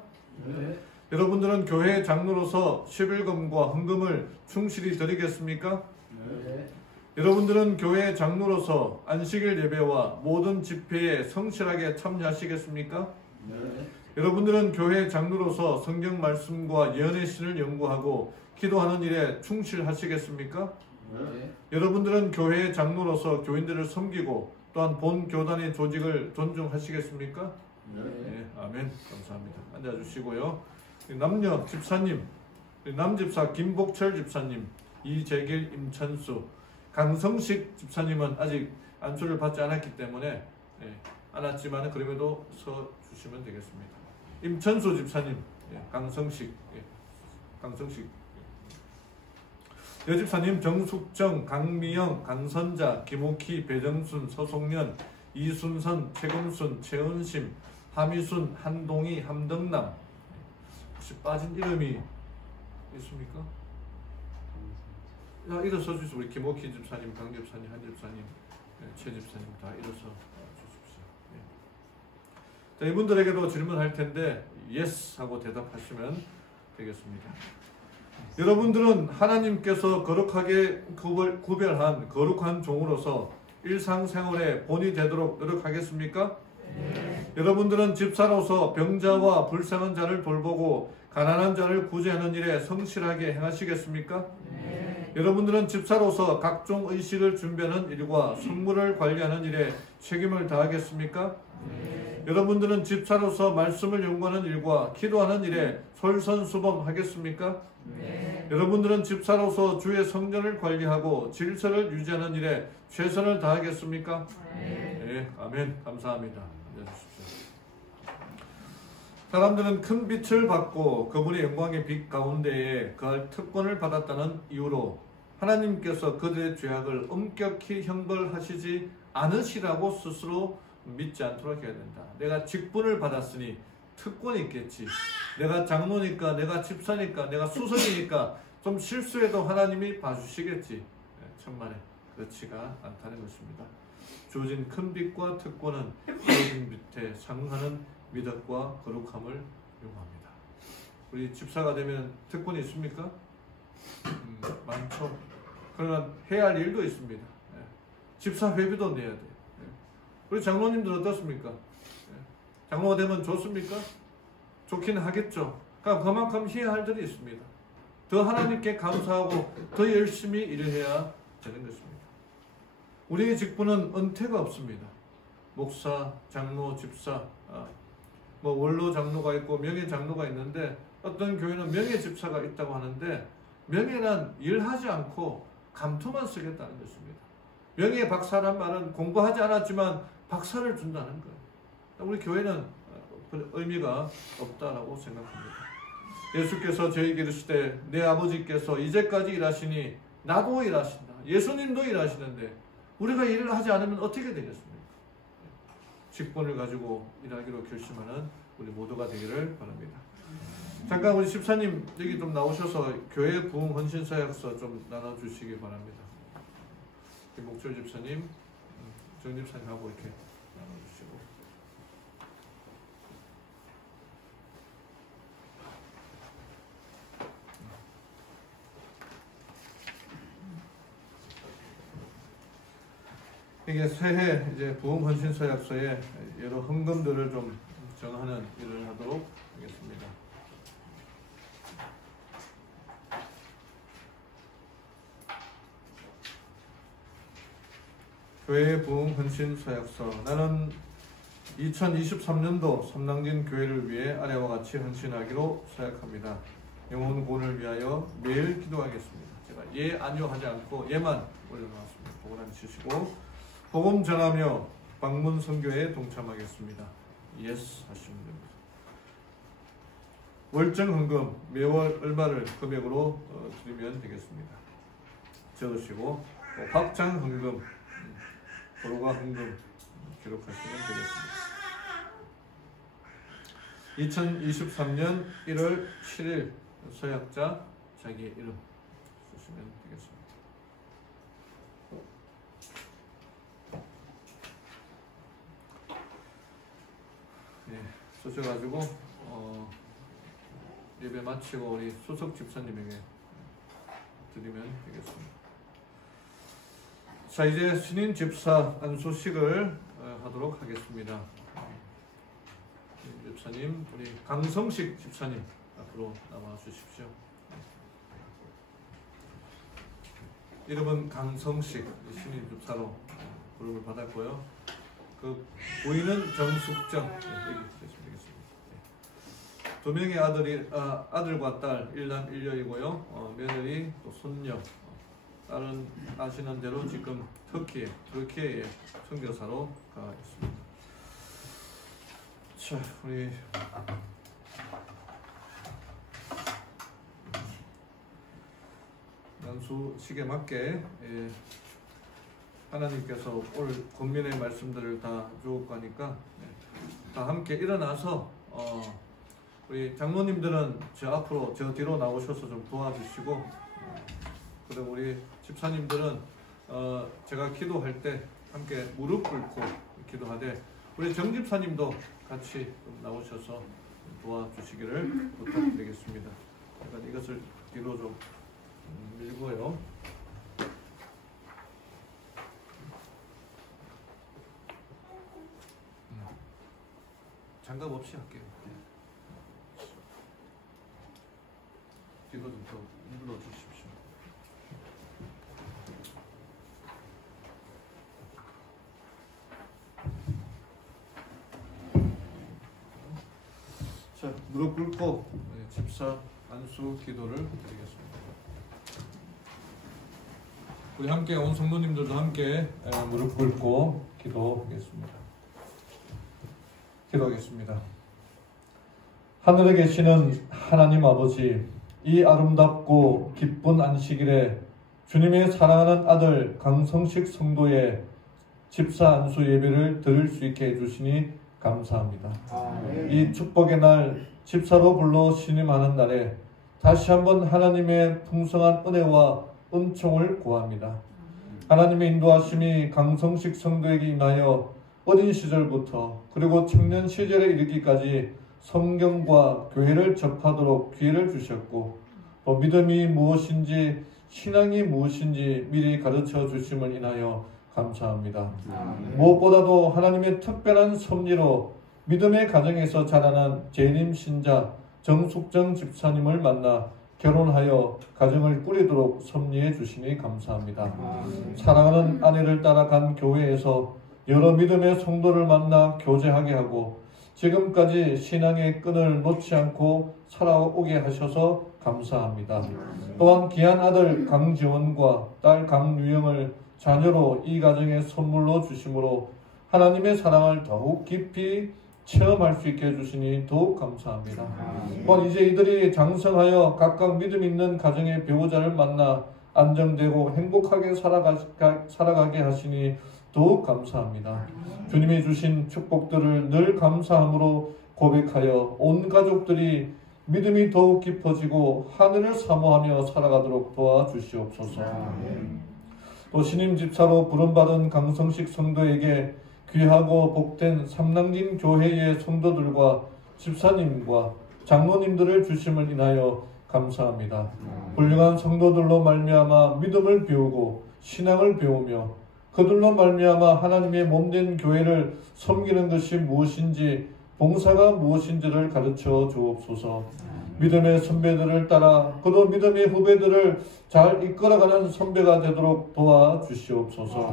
네. 여러분들은 교회의 장로로서 11금과 헌금을 충실히 드리겠습니까? 네. 여러분들은 교회의 장로로서 안식일 예배와 모든 집회에 성실하게 참여하시겠습니까? 네. 여러분들은 교회의 장로로서 성경 말씀과 예언의 신을 연구하고 기도하는 일에 충실하시겠습니까? 네. 여러분들은 교회의 장로로서 교인들을 섬기고 또한 본 교단의 조직을 존중하시겠습니까? 네, 아멘. 감사합니다. 앉아주시고요. 남녀 집사님, 남집사 김복철 집사님, 이재길, 임찬수, 강성식 집사님은 아직 안수를 받지 않았기 때문에 않았지만 그럼에도 서 주시면 되겠습니다. 임찬수 집사님, 강성식, 강성식. 여집사님 정숙정, 강미영, 강선자, 김옥희, 배정순, 서송년, 이순선, 최금순, 최은심, 하미순, 한동희, 함덕남. 혹시 빠진 이름이 있습니까? 일어서 주십시오. 우리 김옥희 집사님, 강 집사님, 한 집사님, 최 집사님 다 일어서 주십시오. 자, 이분들에게도 질문할 텐데 yes 하고 대답하시면 되겠습니다. 여러분들은 하나님께서 거룩하게 구별한 거룩한 종으로서 일상생활에 본이 되도록 노력하겠습니까? 네. 여러분들은 집사로서 병자와 불쌍한 자를 돌보고 가난한 자를 구제하는 일에 성실하게 행하시겠습니까? 네. 여러분들은 집사로서 각종 의식을 준비하는 일과 성물을 관리하는 일에 책임을 다하겠습니까? 네. 여러분들은 집사로서 말씀을 연구하는 일과 기도하는 일에 솔선수범하겠습니까? 네. 여러분들은 집사로서 주의 성전을 관리하고 질서를 유지하는 일에 최선을 다하겠습니까? 네. 네, 아멘. 감사합니다. 앉아주십시오. 사람들은 큰 빛을 받고 그분의 영광의 빛 가운데에 거할 특권을 받았다는 이유로 하나님께서 그들의 죄악을 엄격히 형벌하시지 않으시라고 스스로 믿지 않도록 해야 된다. 내가 직분을 받았으니 특권이 있겠지. 내가 장로니까, 내가 집사니까, 내가 수석이니까 좀 실수해도 하나님이 봐주시겠지. 천만에 그렇지가 않다는 것입니다. 주어진 큰 빛과 특권은 주어진 빛에 상응하는 미덕과 거룩함을 요구합니다. 우리 집사가 되면 특권이 있습니까? 많죠. 그러나 해야 할 일도 있습니다. 예. 집사 회비도 내야 돼요. 예. 우리 장로님들 어떻습니까? 예. 장로가 되면 좋습니까? 좋긴 하겠죠. 그러니까 그만큼 해야 할 일이 있습니다. 더 하나님께 감사하고 더 열심히 일을 해야 되는 것입니다. 우리의 직분은 은퇴가 없습니다. 목사, 장로, 집사, 뭐 원로 장로가 있고 명예 장로가 있는데 어떤 교회는 명예 집사가 있다고 하는데 명예란 일하지 않고 감투만 쓰겠다는 것입니다. 명예 박사란 말은 공부하지 않았지만 박사를 준다는 거예요. 우리 교회는 의미가 없다라고 생각합니다. 예수께서 저에게 이르시되 내 아버지께서 이제까지 일하시니 나도 일하신다. 예수님도 일하시는데 우리가 일을 하지 않으면 어떻게 되겠습니까? 직분을 가지고 일하기로 결심하는 우리 모두가 되기를 바랍니다. 잠깐 우리 집사님 여기 좀 나오셔서 교회 부흥 헌신 사역서 좀 나눠주시기 바랍니다. 목절 집사님, 정 집사님하고 이렇게 나눠주시고. 이게 새해 이제 부흥 헌신 사역서에 여러 헌금들을 좀 정하는 일을 하도록 하겠습니다. 교회 부흥 헌신 사역서. 나는 2023년도 섬남진 교회를 위해 아래와 같이 헌신하기로 사역합니다. 영혼 구원을 위하여 매일 기도하겠습니다. 제가 예, 아니요 하지 않고 예만 올려놓았습니다. 복을 안 치시고 복음 전하며 방문 선교에 동참하겠습니다. 예스 하시면 됩니다. 월정 헌금 매월 얼마를 금액으로 드리면 되겠습니다. 적으시고 확장 헌금, 보로가 헌금 기록하시면 되겠습니다. 2023년 1월 7일 서약자 자기 이름 쓰시면 되겠습니다. 네, 쓰셔가지고 예배 마치고 우리 수석 집사님에게 드리면 되겠습니다. 자, 이제 신인 집사 안수식을 하도록 하겠습니다. 신인 집사님, 우리 강성식 집사님 앞으로 나와 주십시오. 이름은 강성식 신인 집사로 부름을 받았고요. 그 부인은 정숙정, 여기 계시면 되겠습니다. 두 명의 아들과 딸, 일남 일녀이고요. 며느리 또 손녀. 딸은 아시는 대로 지금 터키에 선교사로 가 있습니다. 자, 우리 연수식에 맞게 하나님께서 올 권면의 말씀들을 다 주고 가니까 다 함께 일어나서 우리 장로님들은 저 앞으로 저 뒤로 나오셔서 좀 도와주시고 그리고 우리 집사님들은 제가 기도할 때 함께 무릎 꿇고 기도하되 우리 정 집사님도 같이 좀 나오셔서 도와주시기를 부탁드리겠습니다. 그러니까 이것을 뒤로 좀 밀고요. 장갑 없이 할게요. 뒤로 좀 더 눌러 주십시오. 자, 무릎 꿇고 집사 안수 기도를 드리겠습니다. 우리 함께 온 성도님들도 함께 무릎 꿇고 기도하겠습니다. 기도하겠습니다. 하늘에 계시는 하나님 아버지, 이 아름답고 기쁜 안식일에 주님의 사랑하는 아들 강성식 성도의 집사 안수 예배를 드릴 수 있게 해주시니 감사합니다. 이 축복의 날 집사로 불러 신임하는 날에 다시 한번 하나님의 풍성한 은혜와 은총을 구합니다. 하나님의 인도하심이 강성식 성도에게 임하여 어린 시절부터 그리고 청년 시절에 이르기까지 성경과 교회를 접하도록 기회를 주셨고 또 믿음이 무엇인지 신앙이 무엇인지 미리 가르쳐 주심을 인하여 감사합니다. 무엇보다도 하나님의 특별한 섭리로 믿음의 가정에서 자라난 재림 신자 정숙정 집사님을 만나 결혼하여 가정을 꾸리도록 섭리해 주시니 감사합니다. 사랑하는 아내를 따라간 교회에서 여러 믿음의 성도를 만나 교제하게 하고 지금까지 신앙의 끈을 놓지 않고 살아오게 하셔서 감사합니다. 또한 귀한 아들 강지원과 딸 강유영을 자녀로 이 가정에 선물로 주심으로 하나님의 사랑을 더욱 깊이 체험할 수 있게 해주시니 더욱 감사합니다. 또한 이제 이들이 장성하여 각각 믿음 있는 가정의 배우자를 만나 안정되고 행복하게 살아가게 하시니 더욱 감사합니다. 주님이 주신 축복들을 늘 감사함으로 고백하여 온 가족들이 믿음이 더욱 깊어지고 하늘을 사모하며 살아가도록 도와주시옵소서. 또 신임 집사로 부름받은 강성식 성도에게 귀하고 복된 삼랑진 교회의 성도들과 집사님과 장로님들을 주심을 인하여 감사합니다. 훌륭한 성도들로 말미암아 믿음을 배우고 신앙을 배우며 그들로 말미암아 하나님의 몸된 교회를 섬기는 것이 무엇인지 봉사가 무엇인지를 가르쳐 주옵소서. 믿음의 선배들을 따라 그도 믿음의 후배들을 잘 이끌어가는 선배가 되도록 도와주시옵소서.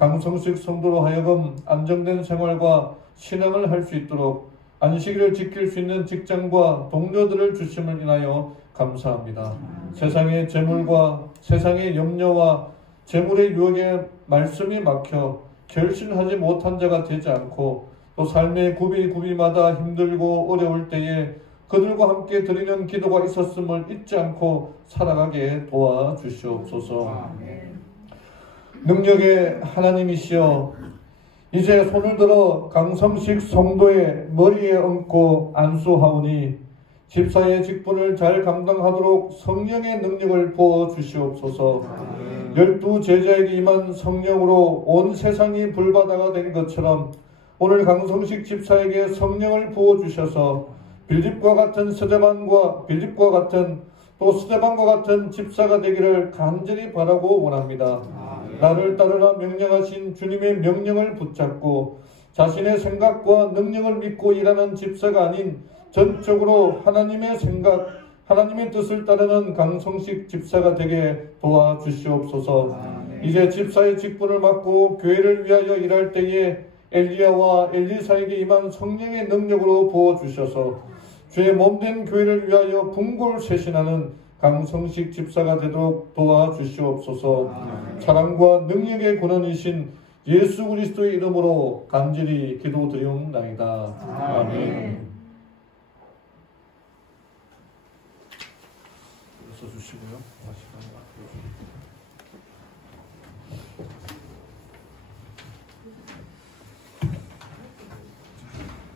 강성식 성도로 하여금 안정된 생활과 신앙을 할 수 있도록 안식일을 지킬 수 있는 직장과 동료들을 주심을 인하여 감사합니다. 세상의 재물과 세상의 염려와 재물의 유혹에 말씀이 막혀 결신하지 못한 자가 되지 않고 또 삶의 구비마다 힘들고 어려울 때에 그들과 함께 드리는 기도가 있었음을 잊지 않고 살아가게 도와주시옵소서. 능력의 하나님이시여 이제 손을 들어 강성식 성도의 머리에 얹고 안수하오니 집사의 직분을 잘 감당하도록 성령의 능력을 부어주시옵소서. 12 제자에게 임한 성령으로 온 세상이 불바다가 된 것처럼 오늘 강성식 집사에게 성령을 부어주셔서 빌립과 같은 스데반과 빌립과 같은 또 스데반과 같은 집사가 되기를 간절히 바라고 원합니다. 나를 따르라 명령하신 주님의 명령을 붙잡고 자신의 생각과 능력을 믿고 일하는 집사가 아닌 전적으로 하나님의 생각, 하나님의 뜻을 따르는 강성식 집사가 되게 도와주시옵소서. 이제 집사의 직분을 맡고 교회를 위하여 일할 때에 엘리야와 엘리사에게 임한 성령의 능력으로 부어주셔서 주의 몸된 교회를 위하여 분골쇄신하는 강성식 집사가 되도록 도와주시옵소서. 사랑과 능력의 근원이신 예수 그리스도의 이름으로 간절히 기도드리옵나이다. 아멘. 써주시고요.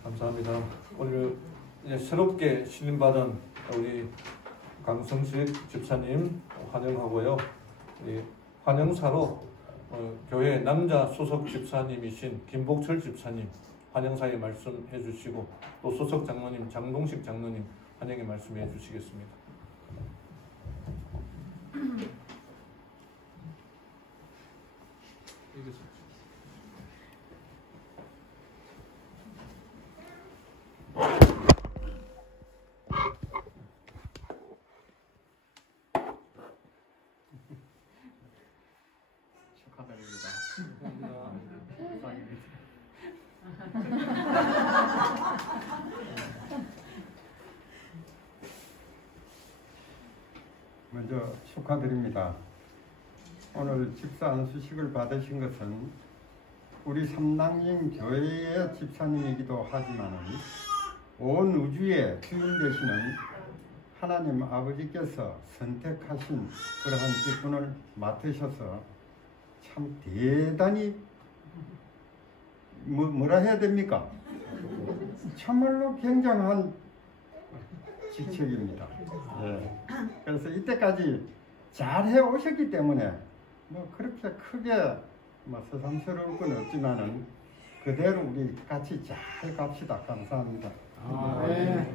감사합니다. 오늘 새롭게 신임받은 우리 강성식 집사님 환영하고요. 우리 환영사로 교회 남자 소속 집사님이신 김복철 집사님 환영사에 말씀해 주시고 또 소속 장로님 장동식 장로님 환영의 말씀해 주시겠습니다. 먼저 축하드립니다. 오늘 집사 안수식을 받으신 것은 우리 삼랑진 교회의 집사님이기도 하지만 온 우주에 주인 되시는 하나님 아버지께서 선택하신 그러한 직분을 맡으셔서 참 대단히 뭐라 해야 됩니까? 참말로 굉장한 직책입니다. 예. 그래서 이때까지 잘 해오셨기 때문에 뭐 그렇게 크게 새삼스러울 건 없지만은 그대로 우리 같이 잘 갑시다. 감사합니다. 네.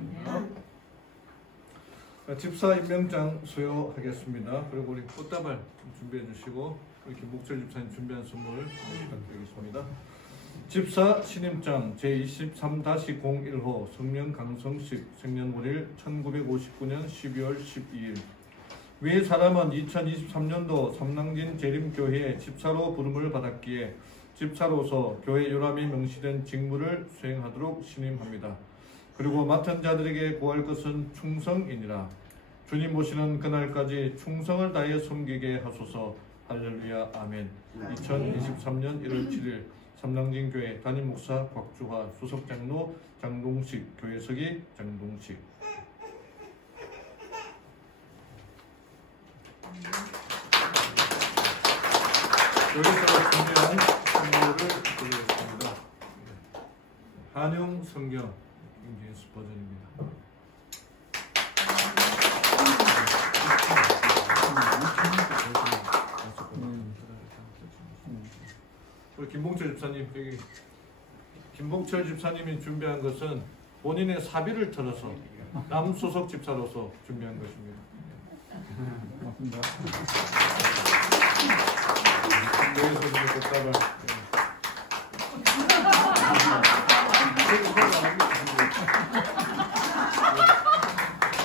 집사 임명장 수여하겠습니다. 그리고 우리 꽃다발 준비해 주시고 이렇게 목철 집사님 준비한 선물 부탁드리겠습니다. 집사 신임장 제23-01호 성령 강성식 생년월일 1959년 12월 12일. 위 사람은 2023년도 삼랑진 재림교회에 집사로 부름을 받았기에 집사로서 교회 요람이 명시된 직무를 수행하도록 신임합니다. 그리고 맡은 자들에게 구할 것은 충성이니라. 주님 모시는 그날까지 충성을 다해 섬기게 하소서. 할렐루야. 아멘. 2023년 1월 7일 삼랑진교회 담임 목사 곽주화, 수석장로 장동식, 교회석이 장동식. 여기서 준비한 선물을 드리겠습니다. 한용 성경 인기뉴스 버전입니다. 우리 김봉철 집사님, 여기 김봉철 집사님이 준비한 것은 본인의 사비를 털어서 남소속 집사로서 준비한 것입니다. 고맙습니다. 여기서 보면 꽃다발.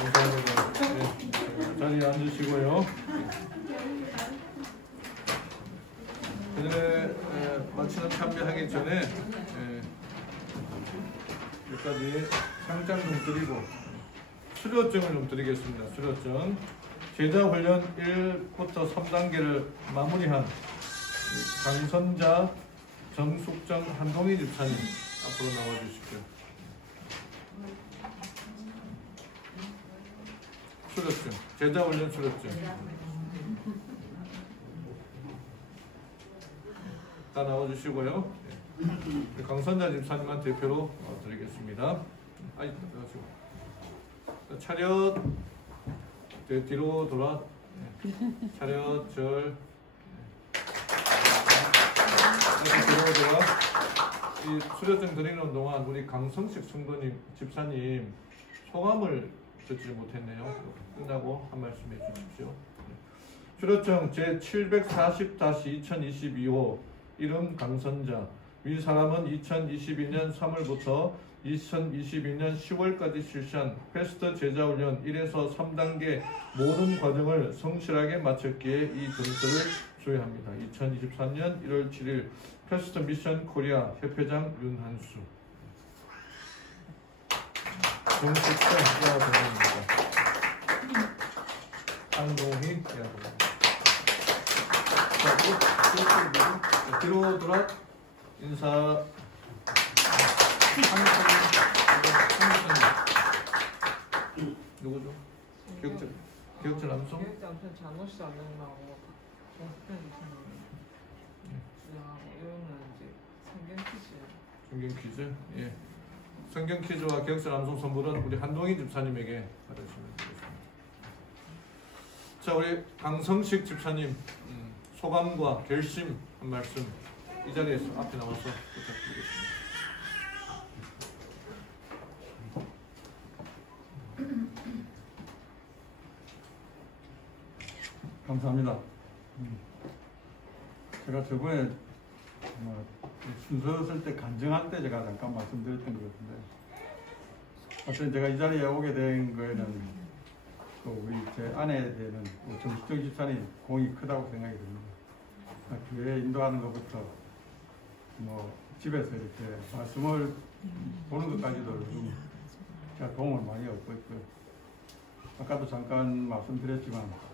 감사합니다. 네. 자리에 앉으시고요. 그전에 마치는 참배하기 전에 여기까지 상장 좀 드리고 수료증을 좀 드리겠습니다. 수료증. 제자훈련 1부터 3단계를 마무리한 강선자, 정숙정, 한동희 집사님 앞으로 나와주십시오. 수료증, 제자훈련 수료증 다 나와주시고요. 강선자 집사님만 대표로 드리겠습니다. 차렷 뒤로 돌아. 차렷 절. 이렇게 뒤로 돌아. 이 수료증 드리는 동안 우리 강성식 성도님 집사님 소감을 듣지 못했네요. 끝나고 한 말씀 해주십시오. 수료증 제740-2022호 이름 강선자. 위 사람은 2022년 3월부터 2022년 10월까지 실시한 패스트 제자훈련 1에서 3단계 모든 과정을 성실하게 마쳤기에 이 점수를 수여합니다. 2023년 1월 7일 패스트 미션 코리아 협회장 윤한수. 정식사 대화입니다. 한동희 대화입니다. 자, 뒤로 돌아 인사. 누구죠? 기억자 남성? 기억자 남성 장호씨 안 된다고 연습해 주시는 이거는 이제 성경 퀴즈. 성경 퀴즈? 예. 성경 퀴즈와 기억자 남성 선물은 우리 한동희 집사님에게 받으시면 되겠습니다. 자, 우리 강성식 집사님 소감과 결심 한 말씀 이 자리에서 앞에 나와서 부탁드리겠습니다. 감사합니다. 제가 저번에 순서 쓸 때 간증할 때 제가 잠깐 말씀드렸던 것 같은데, 하여튼 제가 이 자리에 오게 된 거에는 또 우리 제 아내에 대한 정식정 집사님 공이 크다고 생각이 듭니다. 교회 인도하는 것부터 집에서 이렇게 말씀을 보는 것까지도 좀 제가 도움을 많이 얻고 있고요. 아까도 잠깐 말씀드렸지만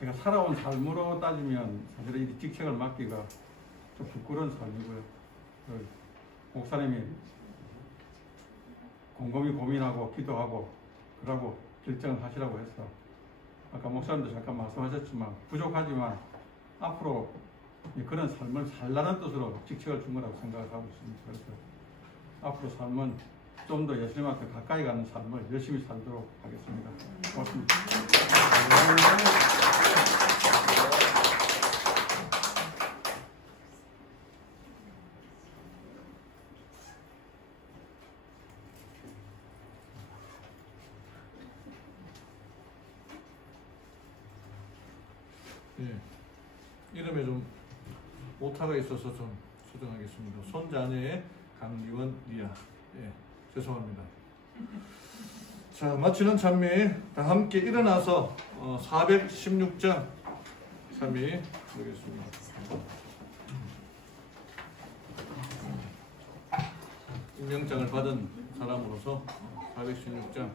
제가 살아온 삶으로 따지면 사실은 이 직책을 맡기가 좀 부끄러운 삶이고요. 목사님이 곰곰이 고민하고 기도하고 그러고 결정을 하시라고 해서 아까 목사님도 잠깐 말씀하셨지만 부족하지만 앞으로 그런 삶을 살라는 뜻으로 직책을 준 거라고 생각을 하고 있습니다. 그래서 앞으로 삶은 좀 더 예수님한테 가까이 가는 삶을 열심히 살도록 하겠습니다. 고맙습니다. 예. 이름에 좀 오타가 있어서 좀 수정하겠습니다. 손자녀의 강리원 리아. 예, 죄송합니다. 자, 마치는 찬미 다 함께 일어나서 416장 찬미 보겠습니다. 임명장을 받은 사람으로서 416장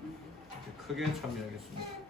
크게 참여하겠습니다.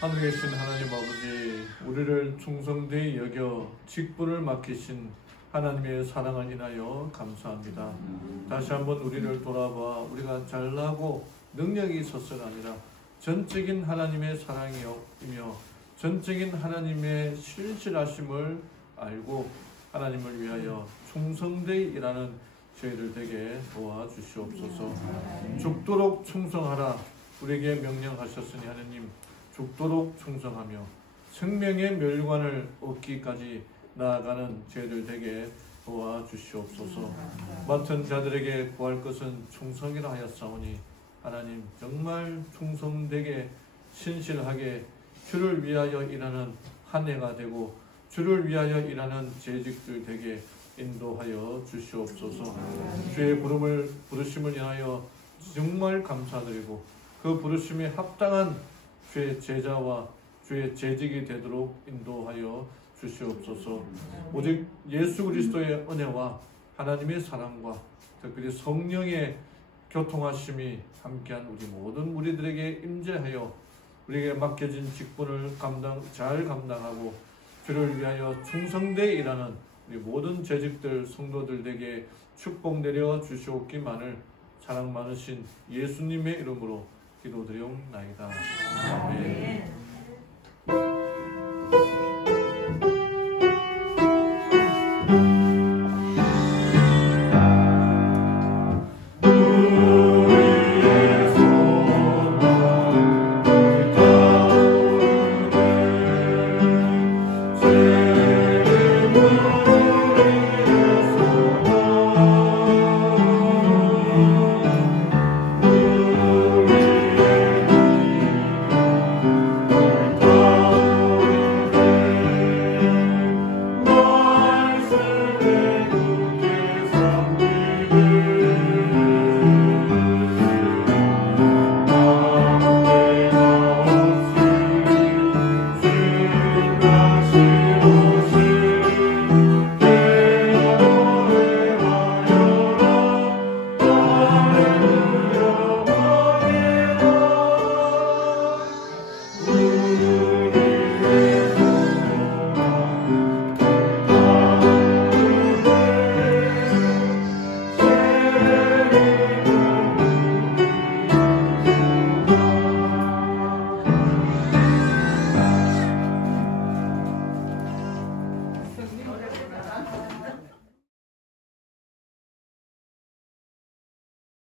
하늘에 계신 하나님 아버지, 우리를 충성되이 여겨 직분을 맡기신 하나님의 사랑을 인하여 감사합니다. 다시 한번 우리를 돌아봐 우리가 잘나고 능력이 있어서가 아니라 전적인 하나님의 사랑이며 전적인 하나님의 신실하심을 알고 하나님을 위하여 충성되이 일하는 저희들 되게 도와주시옵소서. 죽도록 충성하라 우리에게 명령하셨으니 하느님, 죽도록 충성하며 생명의 멸관을 얻기까지 나아가는 저희들 되게 도와주시옵소서. 맡은 자들에게 구할 것은 충성이라 하였사오니 하나님 정말 충성되게 신실하게 주를 위하여 일하는 한 해가 되고 주를 위하여 일하는 재직들 되게 인도하여 주시옵소서. 주의 부르심을 인하여 정말 감사드리고 그 부르심에 합당한 주의 제자와 주의 재직이 되도록 인도하여 주시옵소서. 오직 예수 그리스도의 은혜와 하나님의 사랑과 특별히 성령의 교통하심이 함께한 우리 모든 무리들에게 임재하여 우리에게 맡겨진 직분을 잘 감당하고 주를 위하여 충성되이 일하는 우리 모든 재직들 성도들에게 축복 내려 주시옵기만을 사랑 많으신 예수님의 이름으로 기도드리옵나이다. 아멘.